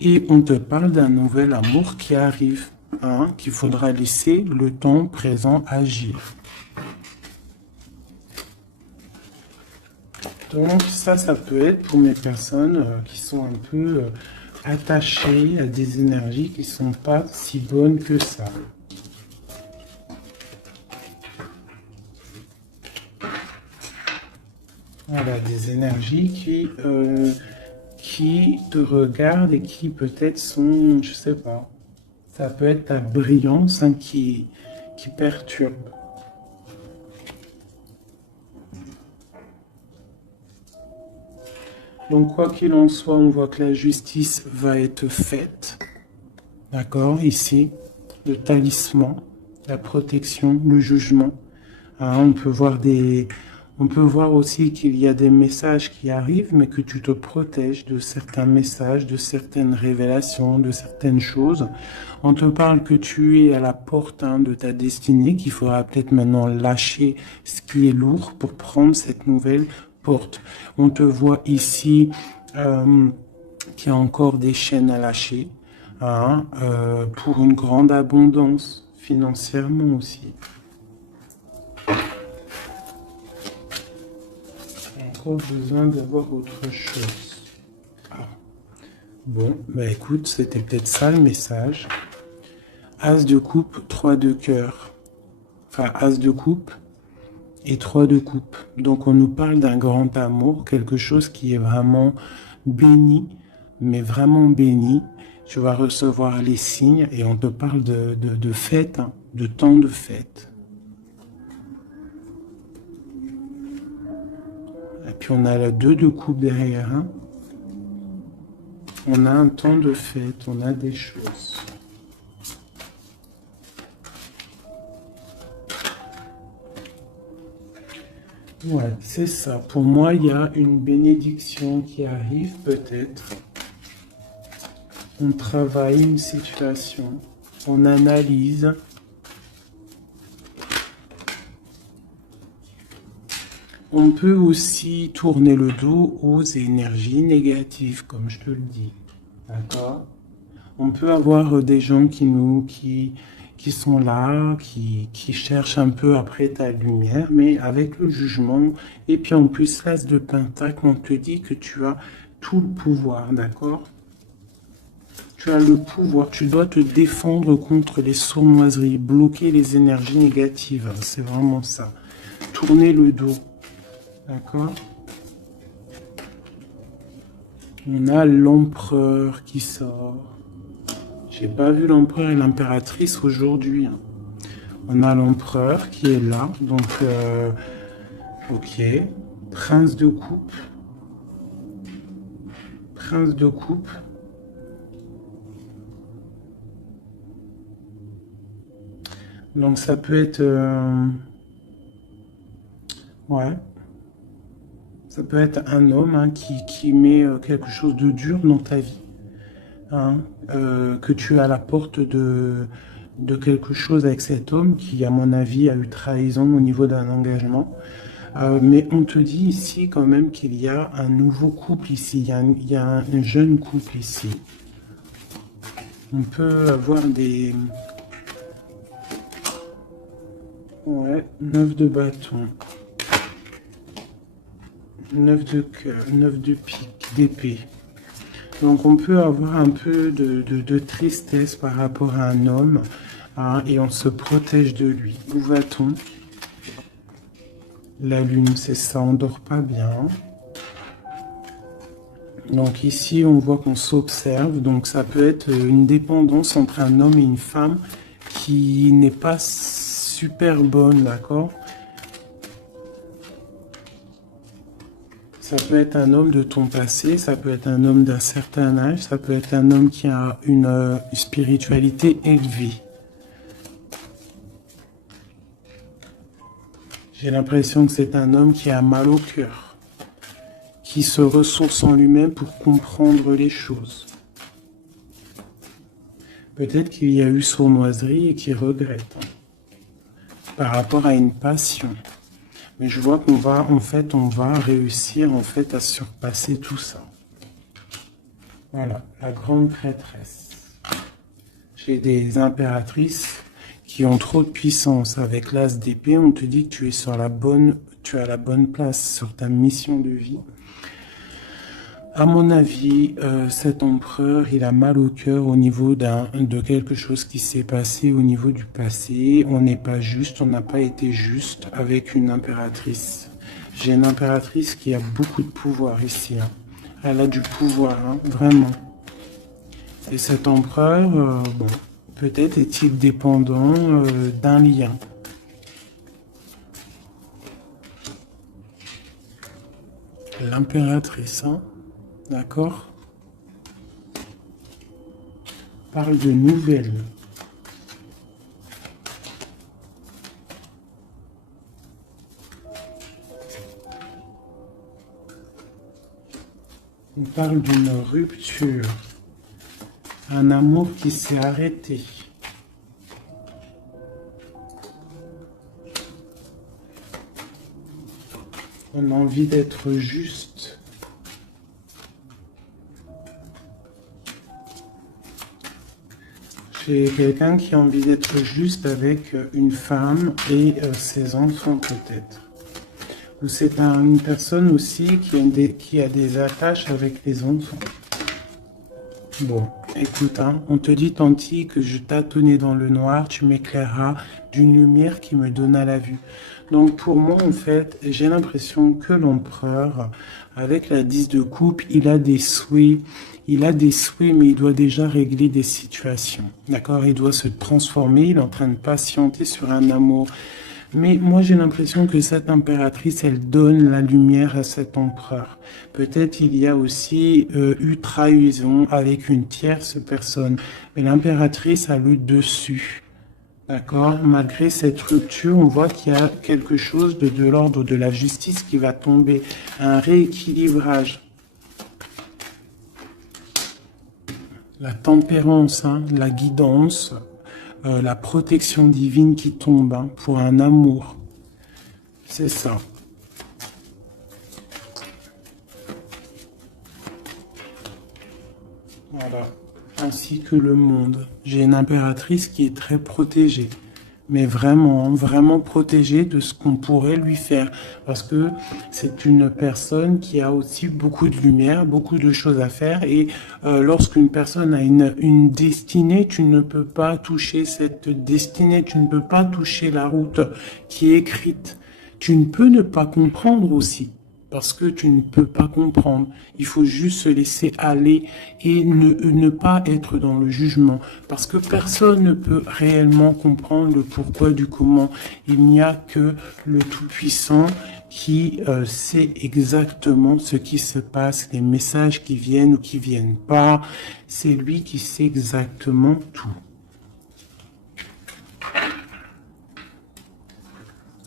Et on te parle d'un nouvel amour qui arrive, hein, qu'il faudra laisser le temps présent agir. Donc ça peut être pour mes personnes qui sont un peu attachées à des énergies qui ne sont pas si bonnes que ça. Voilà, des énergies qui te regardent et qui peut-être sont, je sais pas, ça peut être ta brillance hein, qui perturbe. Donc, quoi qu'il en soit, on voit que la justice va être faite. D'accord? Ici, le talisman, la protection, le jugement. Hein, on peut voir aussi qu'il y a des messages qui arrivent, mais que tu te protèges de certains messages, de certaines révélations, de certaines choses. On te parle que tu es à la porte de ta destinée, qu'il faudra peut-être maintenant lâcher ce qui est lourd pour prendre cette nouvelle porte. On te voit ici qu'il y a encore des chaînes à lâcher, hein, pour une grande abondance financièrement aussi. Encore besoin d'avoir autre chose. Ah. Bon, bah écoute, c'était peut-être ça le message. As de coupe, 3 de cœur. Enfin, as de coupe et 3 de coupe. Donc on nous parle d'un grand amour, quelque chose qui est vraiment béni, mais vraiment béni. Tu vas recevoir les signes et on te parle de fête, hein, de temps de fête. Et puis on a la 2 de coupe derrière. Hein. On a un temps de fête, on a des choses. Ouais, c'est ça. Pour moi, il y a une bénédiction qui arrive peut-être. On travaille une situation, on analyse. On peut aussi tourner le dos aux énergies négatives, comme je te le dis. D'accord? On peut avoir des gens qui sont là, qui cherchent un peu après ta lumière, mais avec le jugement. Et puis en plus, l'as de pentacle, on te dit que tu as tout le pouvoir, d'accord? Tu as le pouvoir, tu dois te défendre contre les sournoiseries, bloquer les énergies négatives, c'est vraiment ça. Tourner le dos. D'accord? On a l'empereur qui sort. J'ai pas vu l'empereur et l'impératrice aujourd'hui. On a l'empereur qui est là. Donc, ok. Prince de coupe. Prince de coupe. Donc, ça peut être... ouais. Ça peut être un homme, hein, qui met quelque chose de dur dans ta vie, hein, que tu es à la porte de quelque chose avec cet homme qui, à mon avis, a eu trahison au niveau d'un engagement. Mais on te dit ici quand même qu'il y a un nouveau couple ici, il y a un jeune couple ici. On peut avoir des... Ouais, 9 de bâton. 9 de cœur, 9 de pique, d'épée. Donc on peut avoir un peu de tristesse par rapport à un homme, hein, et on se protège de lui. Où va-t-on? La lune, c'est ça, on dort pas bien. Donc ici, on voit qu'on s'observe. Donc ça peut être une dépendance entre un homme et une femme qui n'est pas super bonne, d'accord? Ça peut être un homme de ton passé, ça peut être un homme d'un certain âge, ça peut être un homme qui a une spiritualité élevée. J'ai l'impression que c'est un homme qui a mal au cœur, qui se ressource en lui-même pour comprendre les choses. Peut-être qu'il y a eu sournoiserie et qu'il regrette, hein, par rapport à une passion. Mais je vois qu'on va, en fait, on va réussir, en fait, à surpasser tout ça. Voilà, la grande prêtresse. J'ai des impératrices qui ont trop de puissance. Avec l'as d'épée, on te dit que tu es sur tu as la bonne place sur ta mission de vie. À mon avis, cet empereur, il a mal au cœur au niveau de quelque chose qui s'est passé au niveau du passé. On n'est pas juste, on n'a pas été juste avec une impératrice. J'ai une impératrice qui a beaucoup de pouvoir ici, hein. Elle a du pouvoir, hein, vraiment. Et cet empereur, bon, peut-être est-il dépendant d'un lien. L'impératrice, hein. D'accord? On parle de nouvelles. On parle d'une rupture. Un amour qui s'est arrêté. On a envie d'être juste. J'ai quelqu'un qui a envie d'être juste avec une femme et ses enfants peut-être. Ou c'est une personne aussi qui a des attaches avec les enfants. Bon, écoute, hein, on te dit Tanti que je tâtonnais dans le noir, tu m'éclaireras d'une lumière qui me donna la vue. Donc pour moi, en fait, j'ai l'impression que l'empereur, avec la 10 de coupe, il a des souhaits, mais il doit déjà régler des situations. D'accord? Il doit se transformer, il est en train de patienter sur un amour. Mais moi, j'ai l'impression que cette impératrice, elle donne la lumière à cet empereur. Peut-être il y a aussi eu trahison avec une tierce personne. Mais l'impératrice a le dessus. D'accord? Malgré cette rupture, on voit qu'il y a quelque chose de l'ordre de la justice qui va tomber. Un rééquilibrage. La tempérance, hein, la guidance, la protection divine qui tombe hein, pour un amour. C'est ça. Voilà. Ainsi que le monde. J'ai une impératrice qui est très protégée. Mais vraiment, vraiment protégée de ce qu'on pourrait lui faire. Parce que c'est une personne qui a aussi beaucoup de lumière, beaucoup de choses à faire. Et lorsqu'une personne a une destinée, tu ne peux pas toucher cette destinée. Tu ne peux pas toucher la route qui est écrite. Tu ne peux ne pas comprendre aussi. Parce que tu ne peux pas comprendre. Il faut juste se laisser aller et ne pas être dans le jugement. Parce que personne ne peut réellement comprendre le pourquoi du comment. Il n'y a que le Tout-Puissant qui sait exactement ce qui se passe, les messages qui viennent ou qui viennent pas. C'est lui qui sait exactement tout.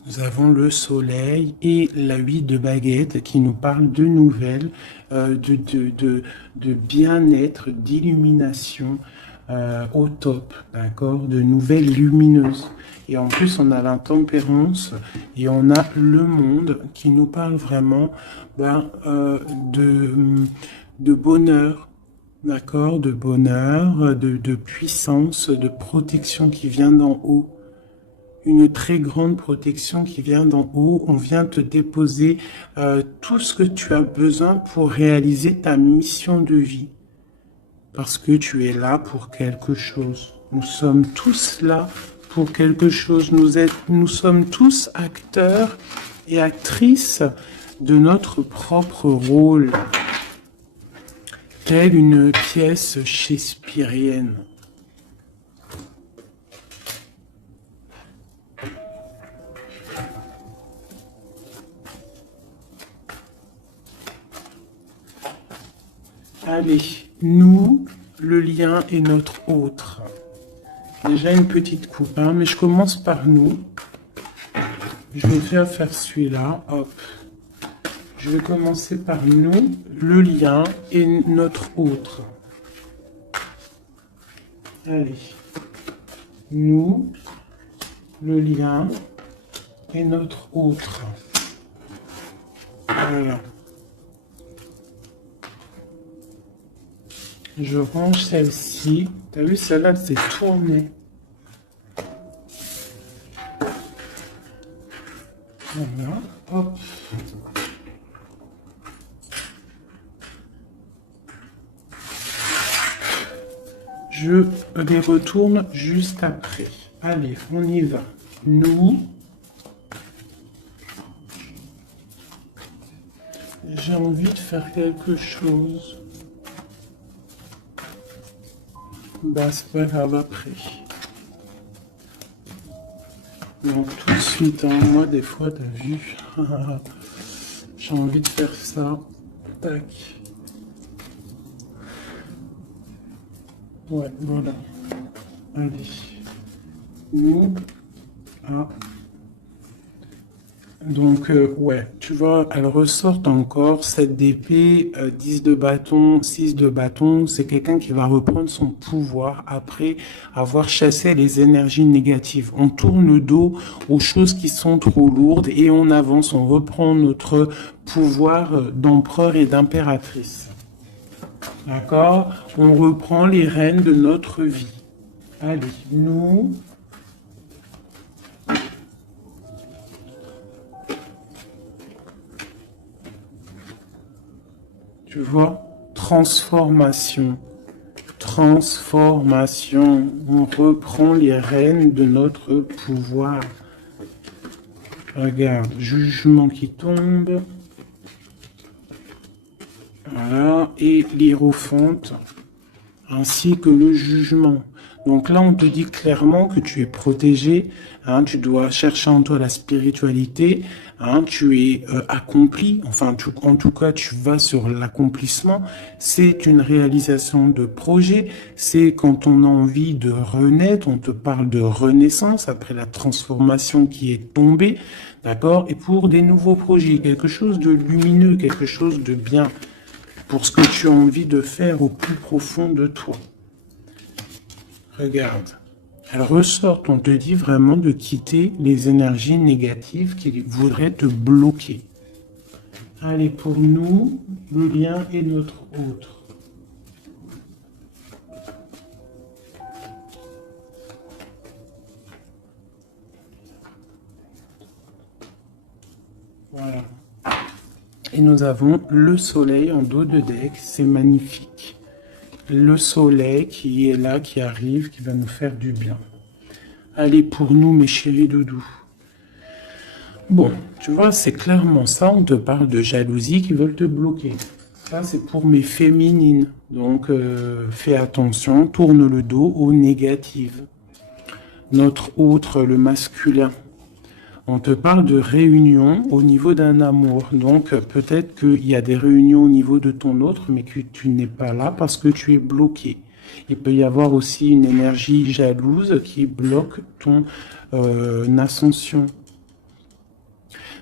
Nous avons le soleil et la 8 de baguette qui nous parle de nouvelles, de bien-être, d'illumination au top, d'accord, de nouvelles lumineuses. Et en plus, on a l'intempérance et on a le monde qui nous parle vraiment de bonheur, d'accord, de bonheur, de puissance, de protection qui vient d'en haut. Une très grande protection qui vient d'en haut. On vient te déposer tout ce que tu as besoin pour réaliser ta mission de vie. Parce que tu es là pour quelque chose. Nous sommes tous là pour quelque chose. Nous sommes tous acteurs et actrices de notre propre rôle. Telle une pièce shakespearienne. Allez, nous, le lien est notre autre. Déjà une petite coupe, hein, mais je commence par nous. Je vais faire celui-là, hop. Je vais commencer par nous, le lien et notre autre. Allez, nous, le lien et notre autre. Voilà. Je range celle-ci. T'as vu, celle-là, c'est tourné. Voilà. Hop. Je les retourne juste après. Allez, on y va. Nous. J'ai envie de faire quelque chose. Bah, c'est pas grave après. Donc tout de suite, hein, moi des fois, t'as vu, j'ai envie de faire ça. Tac. Ouais, voilà. Allez. Nous, ah. Donc, ouais, tu vois, elle ressort encore 7 d'épée, 10 de bâton, 6 de bâton. C'est quelqu'un qui va reprendre son pouvoir après avoir chassé les énergies négatives. On tourne le dos aux choses qui sont trop lourdes et on avance, on reprend notre pouvoir d'empereur et d'impératrice. D'accord? On reprend les rênes de notre vie. Allez, nous, tu vois, transformation. Transformation. On reprend les rênes de notre pouvoir. Regarde, jugement qui tombe. Voilà, et l'hiérophante, ainsi que le jugement. Donc là, on te dit clairement que tu es protégé, hein, tu dois chercher en toi la spiritualité, hein, tu es accompli, enfin, en tout cas, tu vas sur l'accomplissement. C'est une réalisation de projet, c'est quand on a envie de renaître, on te parle de renaissance après la transformation qui est tombée, d'accord? Et pour des nouveaux projets, quelque chose de lumineux, quelque chose de bien, pour ce que tu as envie de faire au plus profond de toi. Regarde, elle ressort, on te dit vraiment de quitter les énergies négatives qui voudraient te bloquer. Allez, pour nous, le lien est notre autre. Voilà. Et nous avons le soleil en dos de deck, c'est magnifique. Le soleil qui est là, qui arrive, qui va nous faire du bien. Allez, pour nous, mes chéris doudous. Bon, tu vois, c'est clairement ça, on te parle de jalousie qui veulent te bloquer. Ça, c'est pour mes féminines. Donc, fais attention, tourne le dos aux négatives. Notre autre, le masculin. On te parle de réunion au niveau d'un amour. Donc, peut-être qu'il y a des réunions au niveau de ton autre, mais que tu n'es pas là parce que tu es bloqué. Il peut y avoir aussi une énergie jalouse qui bloque ton ascension.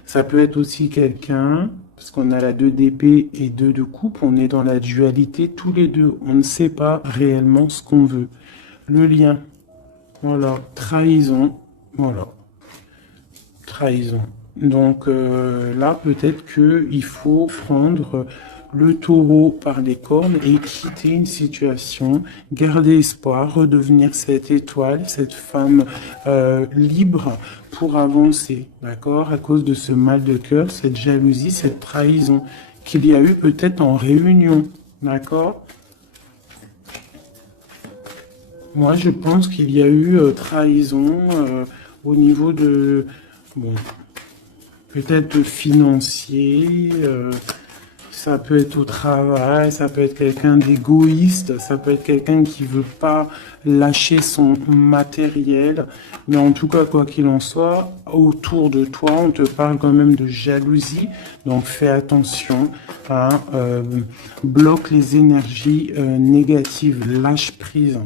Ça peut être aussi quelqu'un, parce qu'on a la 2 d'épée et 2 de coupe, on est dans la dualité tous les deux. On ne sait pas réellement ce qu'on veut. Le lien, voilà, trahison, voilà. Trahison. Donc là, peut-être qu'il faut prendre le taureau par les cornes et quitter une situation, garder espoir, redevenir cette étoile, cette femme libre pour avancer, d'accord? À cause de ce mal de cœur, cette jalousie, cette trahison qu'il y a eu peut-être en réunion, d'accord? Moi, je pense qu'il y a eu trahison au niveau de... Bon, peut-être financier, ça peut être au travail, ça peut être quelqu'un d'égoïste, ça peut être quelqu'un qui veut pas lâcher son matériel. Mais en tout cas, quoi qu'il en soit, autour de toi, on te parle quand même de jalousie. Donc fais attention, hein, bloque les énergies négatives, lâche prise.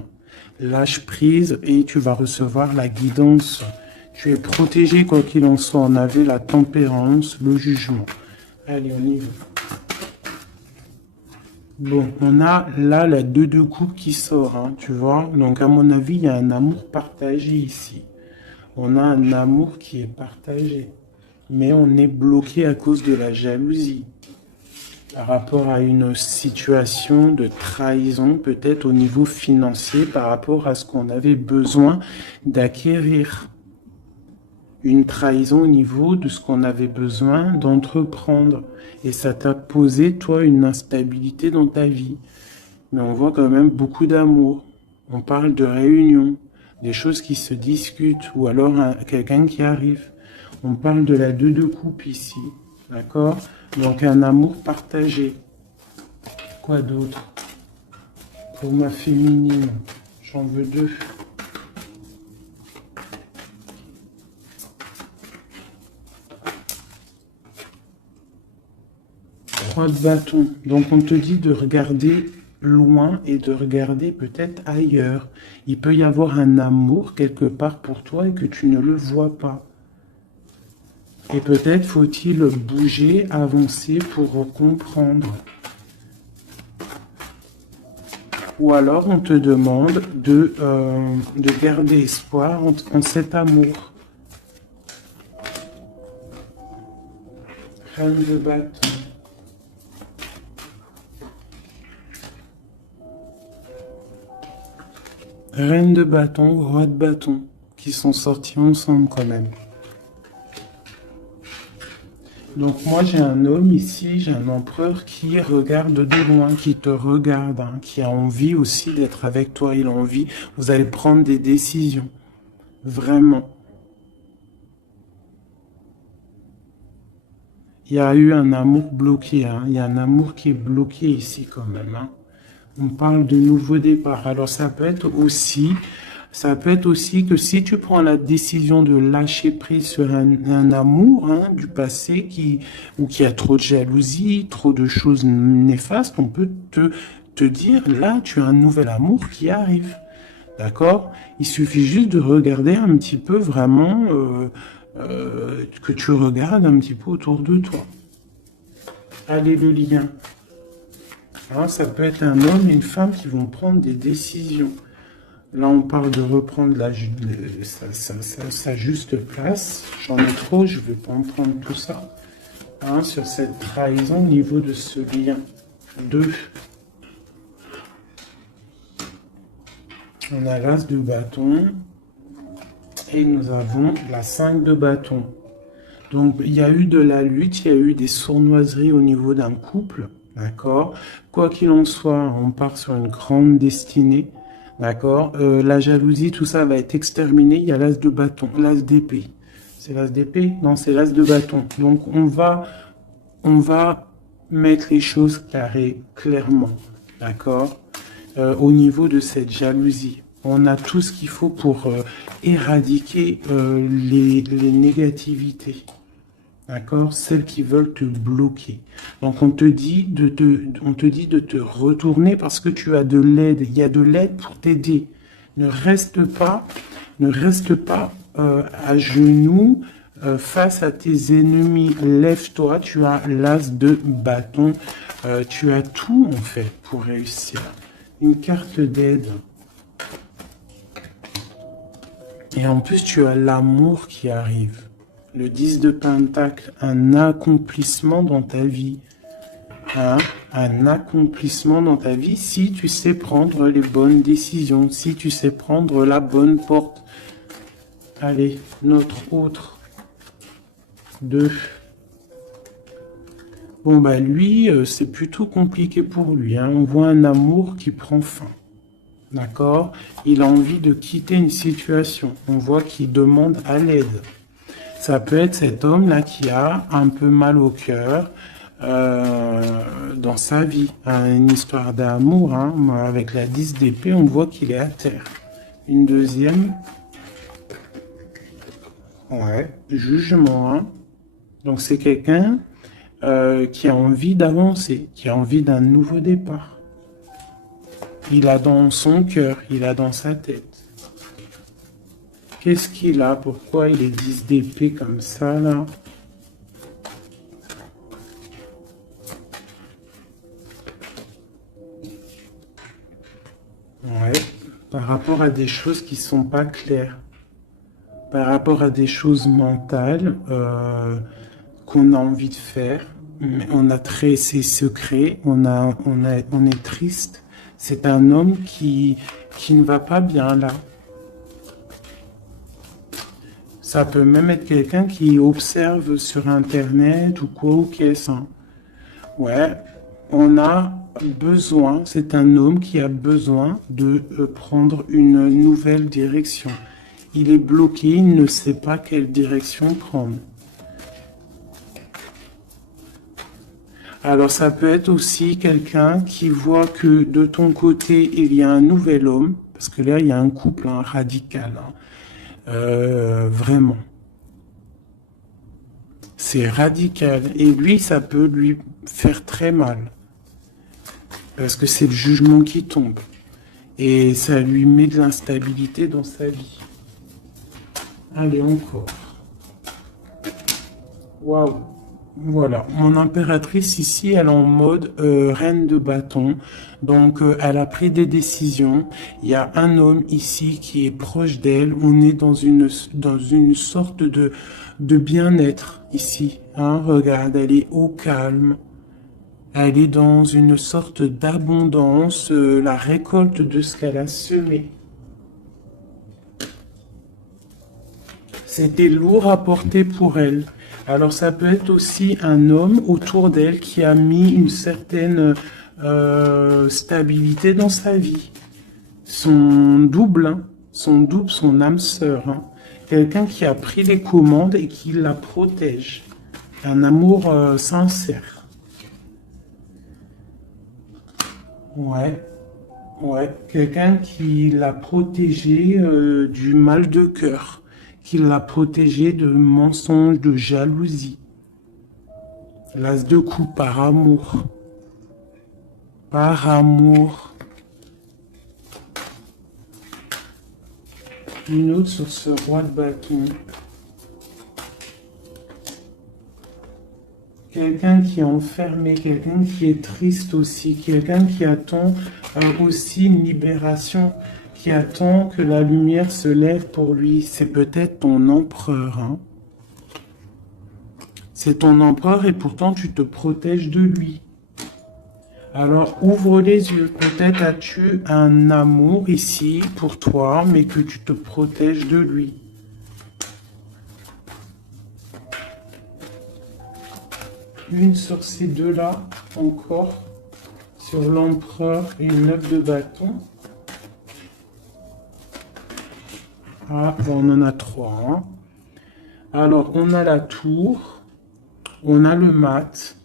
Lâche prise et tu vas recevoir la guidance. Tu es protégé quoi qu'il en soit. On avait la tempérance, le jugement. Allez, on y va. Bon, on a là la 2 de coupe qui sort, hein, tu vois. Donc à mon avis, il y a un amour partagé ici. On a un amour qui est partagé. Mais on est bloqué à cause de la jalousie. Par rapport à une situation de trahison, peut-être au niveau financier, par rapport à ce qu'on avait besoin d'acquérir. Une trahison au niveau de ce qu'on avait besoin d'entreprendre. Et ça t'a posé, toi, une instabilité dans ta vie. Mais on voit quand même beaucoup d'amour. On parle de réunion, des choses qui se discutent, ou alors quelqu'un qui arrive. On parle de la 2 de coupe ici. D'accord? Donc un amour partagé. Quoi d'autre? Pour ma féminine, j'en veux 2. 3 de bâton. Donc on te dit de regarder loin et de regarder peut-être ailleurs. Il peut y avoir un amour quelque part pour toi et que tu ne le vois pas. Et peut-être faut-il bouger, avancer pour comprendre. Ou alors on te demande de garder espoir en cet amour. Reine de bâton. Reine de bâton, roi de bâton, qui sont sortis ensemble quand même. Donc moi j'ai un homme ici, j'ai un empereur qui regarde de loin, qui te regarde, hein, qui a envie aussi d'être avec toi, il a envie, vous allez prendre des décisions, vraiment. Il y a eu un amour bloqué, hein, il y a un amour qui est bloqué ici quand même, hein. On parle de nouveau départ, alors ça peut être aussi que si tu prends la décision de lâcher prise sur un amour, hein, du passé ou qui a trop de jalousie, trop de choses néfastes, on peut te dire, là, tu as un nouvel amour qui arrive. D'accord? Il suffit juste de regarder un petit peu vraiment, que tu regardes un petit peu autour de toi. Allez, le lien. Hein, ça peut être un homme et une femme qui vont prendre des décisions. Là, on parle de reprendre sa juste place. J'en ai trop, je ne vais pas en prendre tout ça. Hein, sur cette trahison au niveau de ce lien. 2. On a l'as de bâton. Et nous avons la 5 de bâton. Donc, il y a eu de la lutte, il y a eu des sournoiseries au niveau d'un couple. D'accord? Quoi qu'il en soit, on part sur une grande destinée. D'accord? La jalousie, tout ça va être exterminé. Il y a l'as de bâton, l'as d'épée. C'est l'as d'épée? Non, c'est l'as de bâton. Donc, on va mettre les choses carrées, clairement. D'accord? Au niveau de cette jalousie. On a tout ce qu'il faut pour éradiquer les négativités. D'accord? Celles qui veulent te bloquer. Donc, on te dit de te retourner parce que tu as de l'aide. Il y a de l'aide pour t'aider. Ne reste pas à genoux face à tes ennemis. Lève-toi, tu as l'as de bâton. Tu as tout, en fait, pour réussir. Une carte d'aide. Et en plus, tu as l'amour qui arrive. Le 10 de Pentacle, un accomplissement dans ta vie. Hein? Un accomplissement dans ta vie si tu sais prendre les bonnes décisions, si tu sais prendre la bonne porte. Allez, notre autre. 2. Bon, bah lui, c'est plutôt compliqué pour lui. Hein? On voit un amour qui prend fin. D'accord? Il a envie de quitter une situation. On voit qu'il demande à l'aide. Ça peut être cet homme-là qui a un peu mal au cœur dans sa vie. Une histoire d'amour. Hein. Avec la 10 d'épée, on voit qu'il est à terre. Une deuxième. Ouais, jugement. Hein. Donc c'est quelqu'un qui a envie d'avancer, qui a envie d'un nouveau départ. Il a dans son cœur, il a dans sa tête. Qu'est-ce qu'il a? Pourquoi il est 10 d'épée comme ça, là? Ouais, par rapport à des choses qui sont pas claires. Par rapport à des choses mentales qu'on a envie de faire. Mais on a ses secrets, on est triste. C'est un homme qui ne va pas bien, là. Ça peut même être quelqu'un qui observe sur Internet ou quoi ou qu'est-ce. Hein. Ouais, on a besoin, c'est un homme qui a besoin de prendre une nouvelle direction. Il est bloqué, il ne sait pas quelle direction prendre. Alors ça peut être aussi quelqu'un qui voit que de ton côté, il y a un nouvel homme, parce que là, il y a un couple radical. Hein. Vraiment. C'est radical. Et lui, ça peut lui faire très mal. parce que c'est le jugement qui tombe. Et ça lui met de l'instabilité dans sa vie. Allez, encore. Waouh. Voilà, mon impératrice ici, elle est en mode reine de bâton. Donc, elle a pris des décisions. Il y a un homme ici qui est proche d'elle. On est dans une sorte de bien-être ici. Hein, regarde, elle est au calme. Elle est dans une sorte d'abondance, la récolte de ce qu'elle a semé. C'était lourd à porter pour elle. Alors ça peut être aussi un homme autour d'elle qui a mis une certaine stabilité dans sa vie. Son double, hein, son âme sœur. Hein. Quelqu'un qui a pris les commandes et qui la protège. Un amour sincère. Ouais, ouais. Quelqu'un qui l'a protégé du mal de cœur. Qui l'a protégé de mensonges, de jalousie. L'as de coupe par amour. Par amour. Une autre sur ce roi de bâton. Quelqu'un qui est enfermé, quelqu'un qui est triste aussi, quelqu'un qui attend aussi une libération, qui attend que la lumière se lève pour lui. C'est peut-être ton empereur. Hein. C'est ton empereur et pourtant tu te protèges de lui. Alors ouvre les yeux. Peut-être as-tu un amour ici pour toi, mais que tu te protèges de lui. Une sur ces deux-là, encore. Sur l'empereur et une 9 de bâton. Ah, bon, on en a 3. Hein. Alors, on a la tour, on a le mat,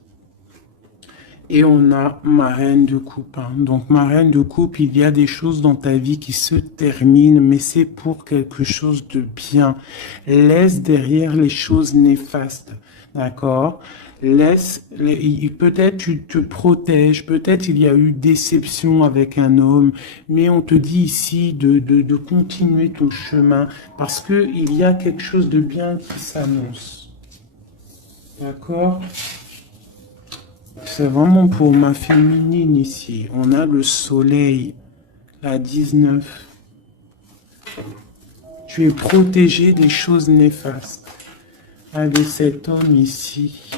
et on a ma reine de coupe. Hein. Donc, ma reine de coupe, il y a des choses dans ta vie qui se terminent, mais c'est pour quelque chose de bien. Laisse derrière les choses néfastes, d'accord? Peut-être tu te protèges, peut-être il y a eu déception avec un homme, mais on te dit ici de continuer ton chemin parce que il y a quelque chose de bien qui s'annonce. D'accord? C'est vraiment pour ma féminine ici. On a le soleil, la 19. Tu es protégé des choses néfastes. Avec cet homme ici.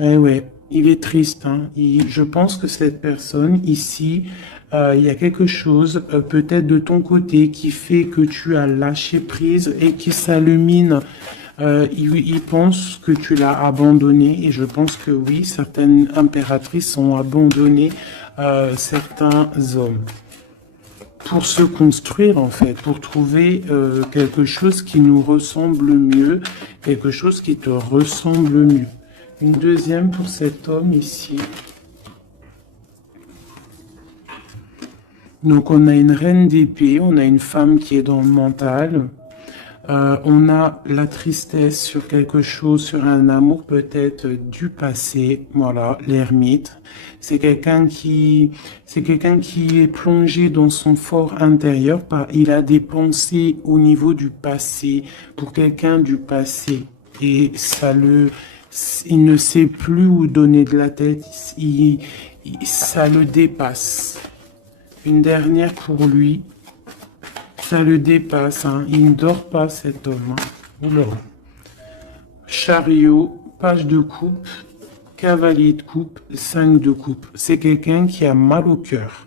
Eh ouais, il est triste. Hein. Je pense que cette personne ici, il y a quelque chose peut-être de ton côté qui fait que tu as lâché prise et qui s'illumine. Il pense que tu l'as abandonné et je pense que oui, certaines impératrices ont abandonné certains hommes pour se construire en fait, pour trouver quelque chose qui nous ressemble mieux, quelque chose qui te ressemble mieux. Une deuxième pour cet homme ici. Donc on a une reine d'épée, on a une femme qui est dans le mental. On a la tristesse sur quelque chose, sur un amour peut-être du passé. Voilà, l'ermite. C'est quelqu'un qui est plongé dans son fort intérieur. Il a des pensées au niveau du passé, pour quelqu'un du passé. Et il ne sait plus où donner de la tête. Ça le dépasse. Une dernière pour lui. Ça le dépasse, hein. Il ne dort pas cet homme. Hein. Oula. Chariot, page de coupe, cavalier de coupe, 5 de coupe. C'est quelqu'un qui a mal au cœur,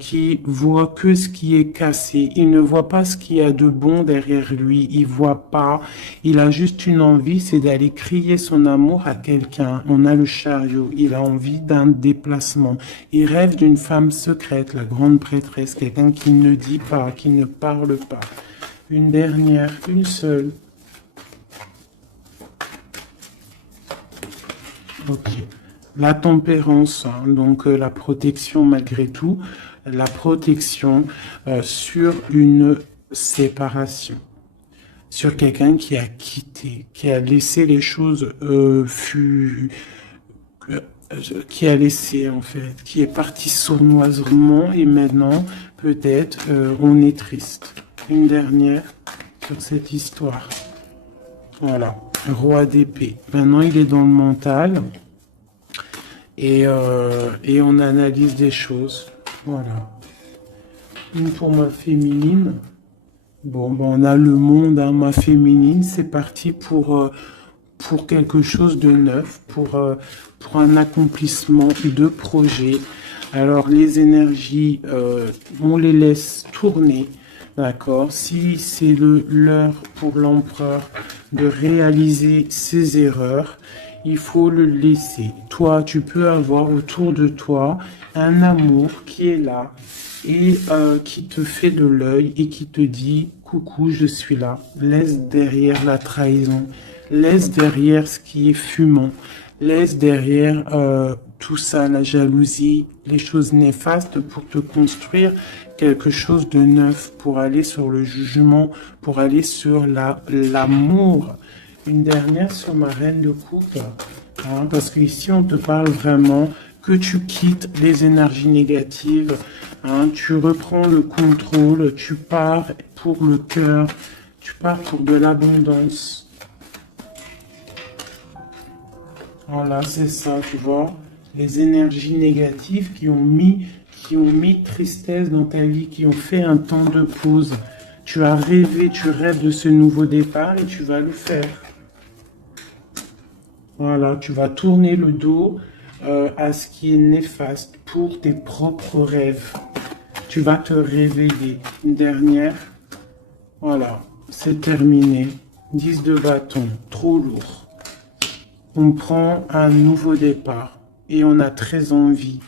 qui voit que ce qui est cassé. Il ne voit pas ce qu'il y a de bon derrière lui. Il voit pas. Il a juste une envie, c'est d'aller crier son amour à quelqu'un. On a le chariot. Il a envie d'un déplacement. Il rêve d'une femme secrète, la grande prêtresse, quelqu'un qui ne dit pas, qui ne parle pas. Une dernière, une seule. Ok. La tempérance, hein, donc la protection malgré tout, la protection sur une séparation, sur quelqu'un qui a quitté, qui a laissé les choses qui a laissé en fait, qui est parti sournoisement et maintenant peut-être on est triste. Une dernière sur cette histoire. Voilà, roi d'épée. Maintenant il est dans le mental et on analyse des choses. Voilà. Une pour ma féminine. Bon, ben on a le monde, hein, ma féminine, c'est parti pour quelque chose de neuf, pour un accomplissement de projet. Alors les énergies, on les laisse tourner, d'accord? Si c'est l'heure pour l'empereur de réaliser ses erreurs, il faut le laisser. Toi, tu peux avoir autour de toi un amour qui est là et qui te fait de l'œil et qui te dit coucou, je suis là. Laisse derrière la trahison, laisse derrière ce qui est fumant, laisse derrière tout ça, la jalousie, les choses néfastes pour te construire quelque chose de neuf, pour aller sur le jugement, pour aller sur l'amour. Une dernière sur ma reine de coupe, hein, parce qu'ici on te parle vraiment que tu quittes les énergies négatives, hein, tu reprends le contrôle, tu pars pour le cœur, tu pars pour de l'abondance. Voilà, c'est ça, tu vois, les énergies négatives qui ont mis tristesse dans ta vie, qui ont fait un temps de pause. Tu as rêvé, tu rêves de ce nouveau départ et tu vas le faire. Voilà, tu vas tourner le dos à ce qui est néfaste pour tes propres rêves. Tu vas te réveiller. Une dernière. Voilà, c'est terminé. 10 de bâton, trop lourd. On prend un nouveau départ et on a très envie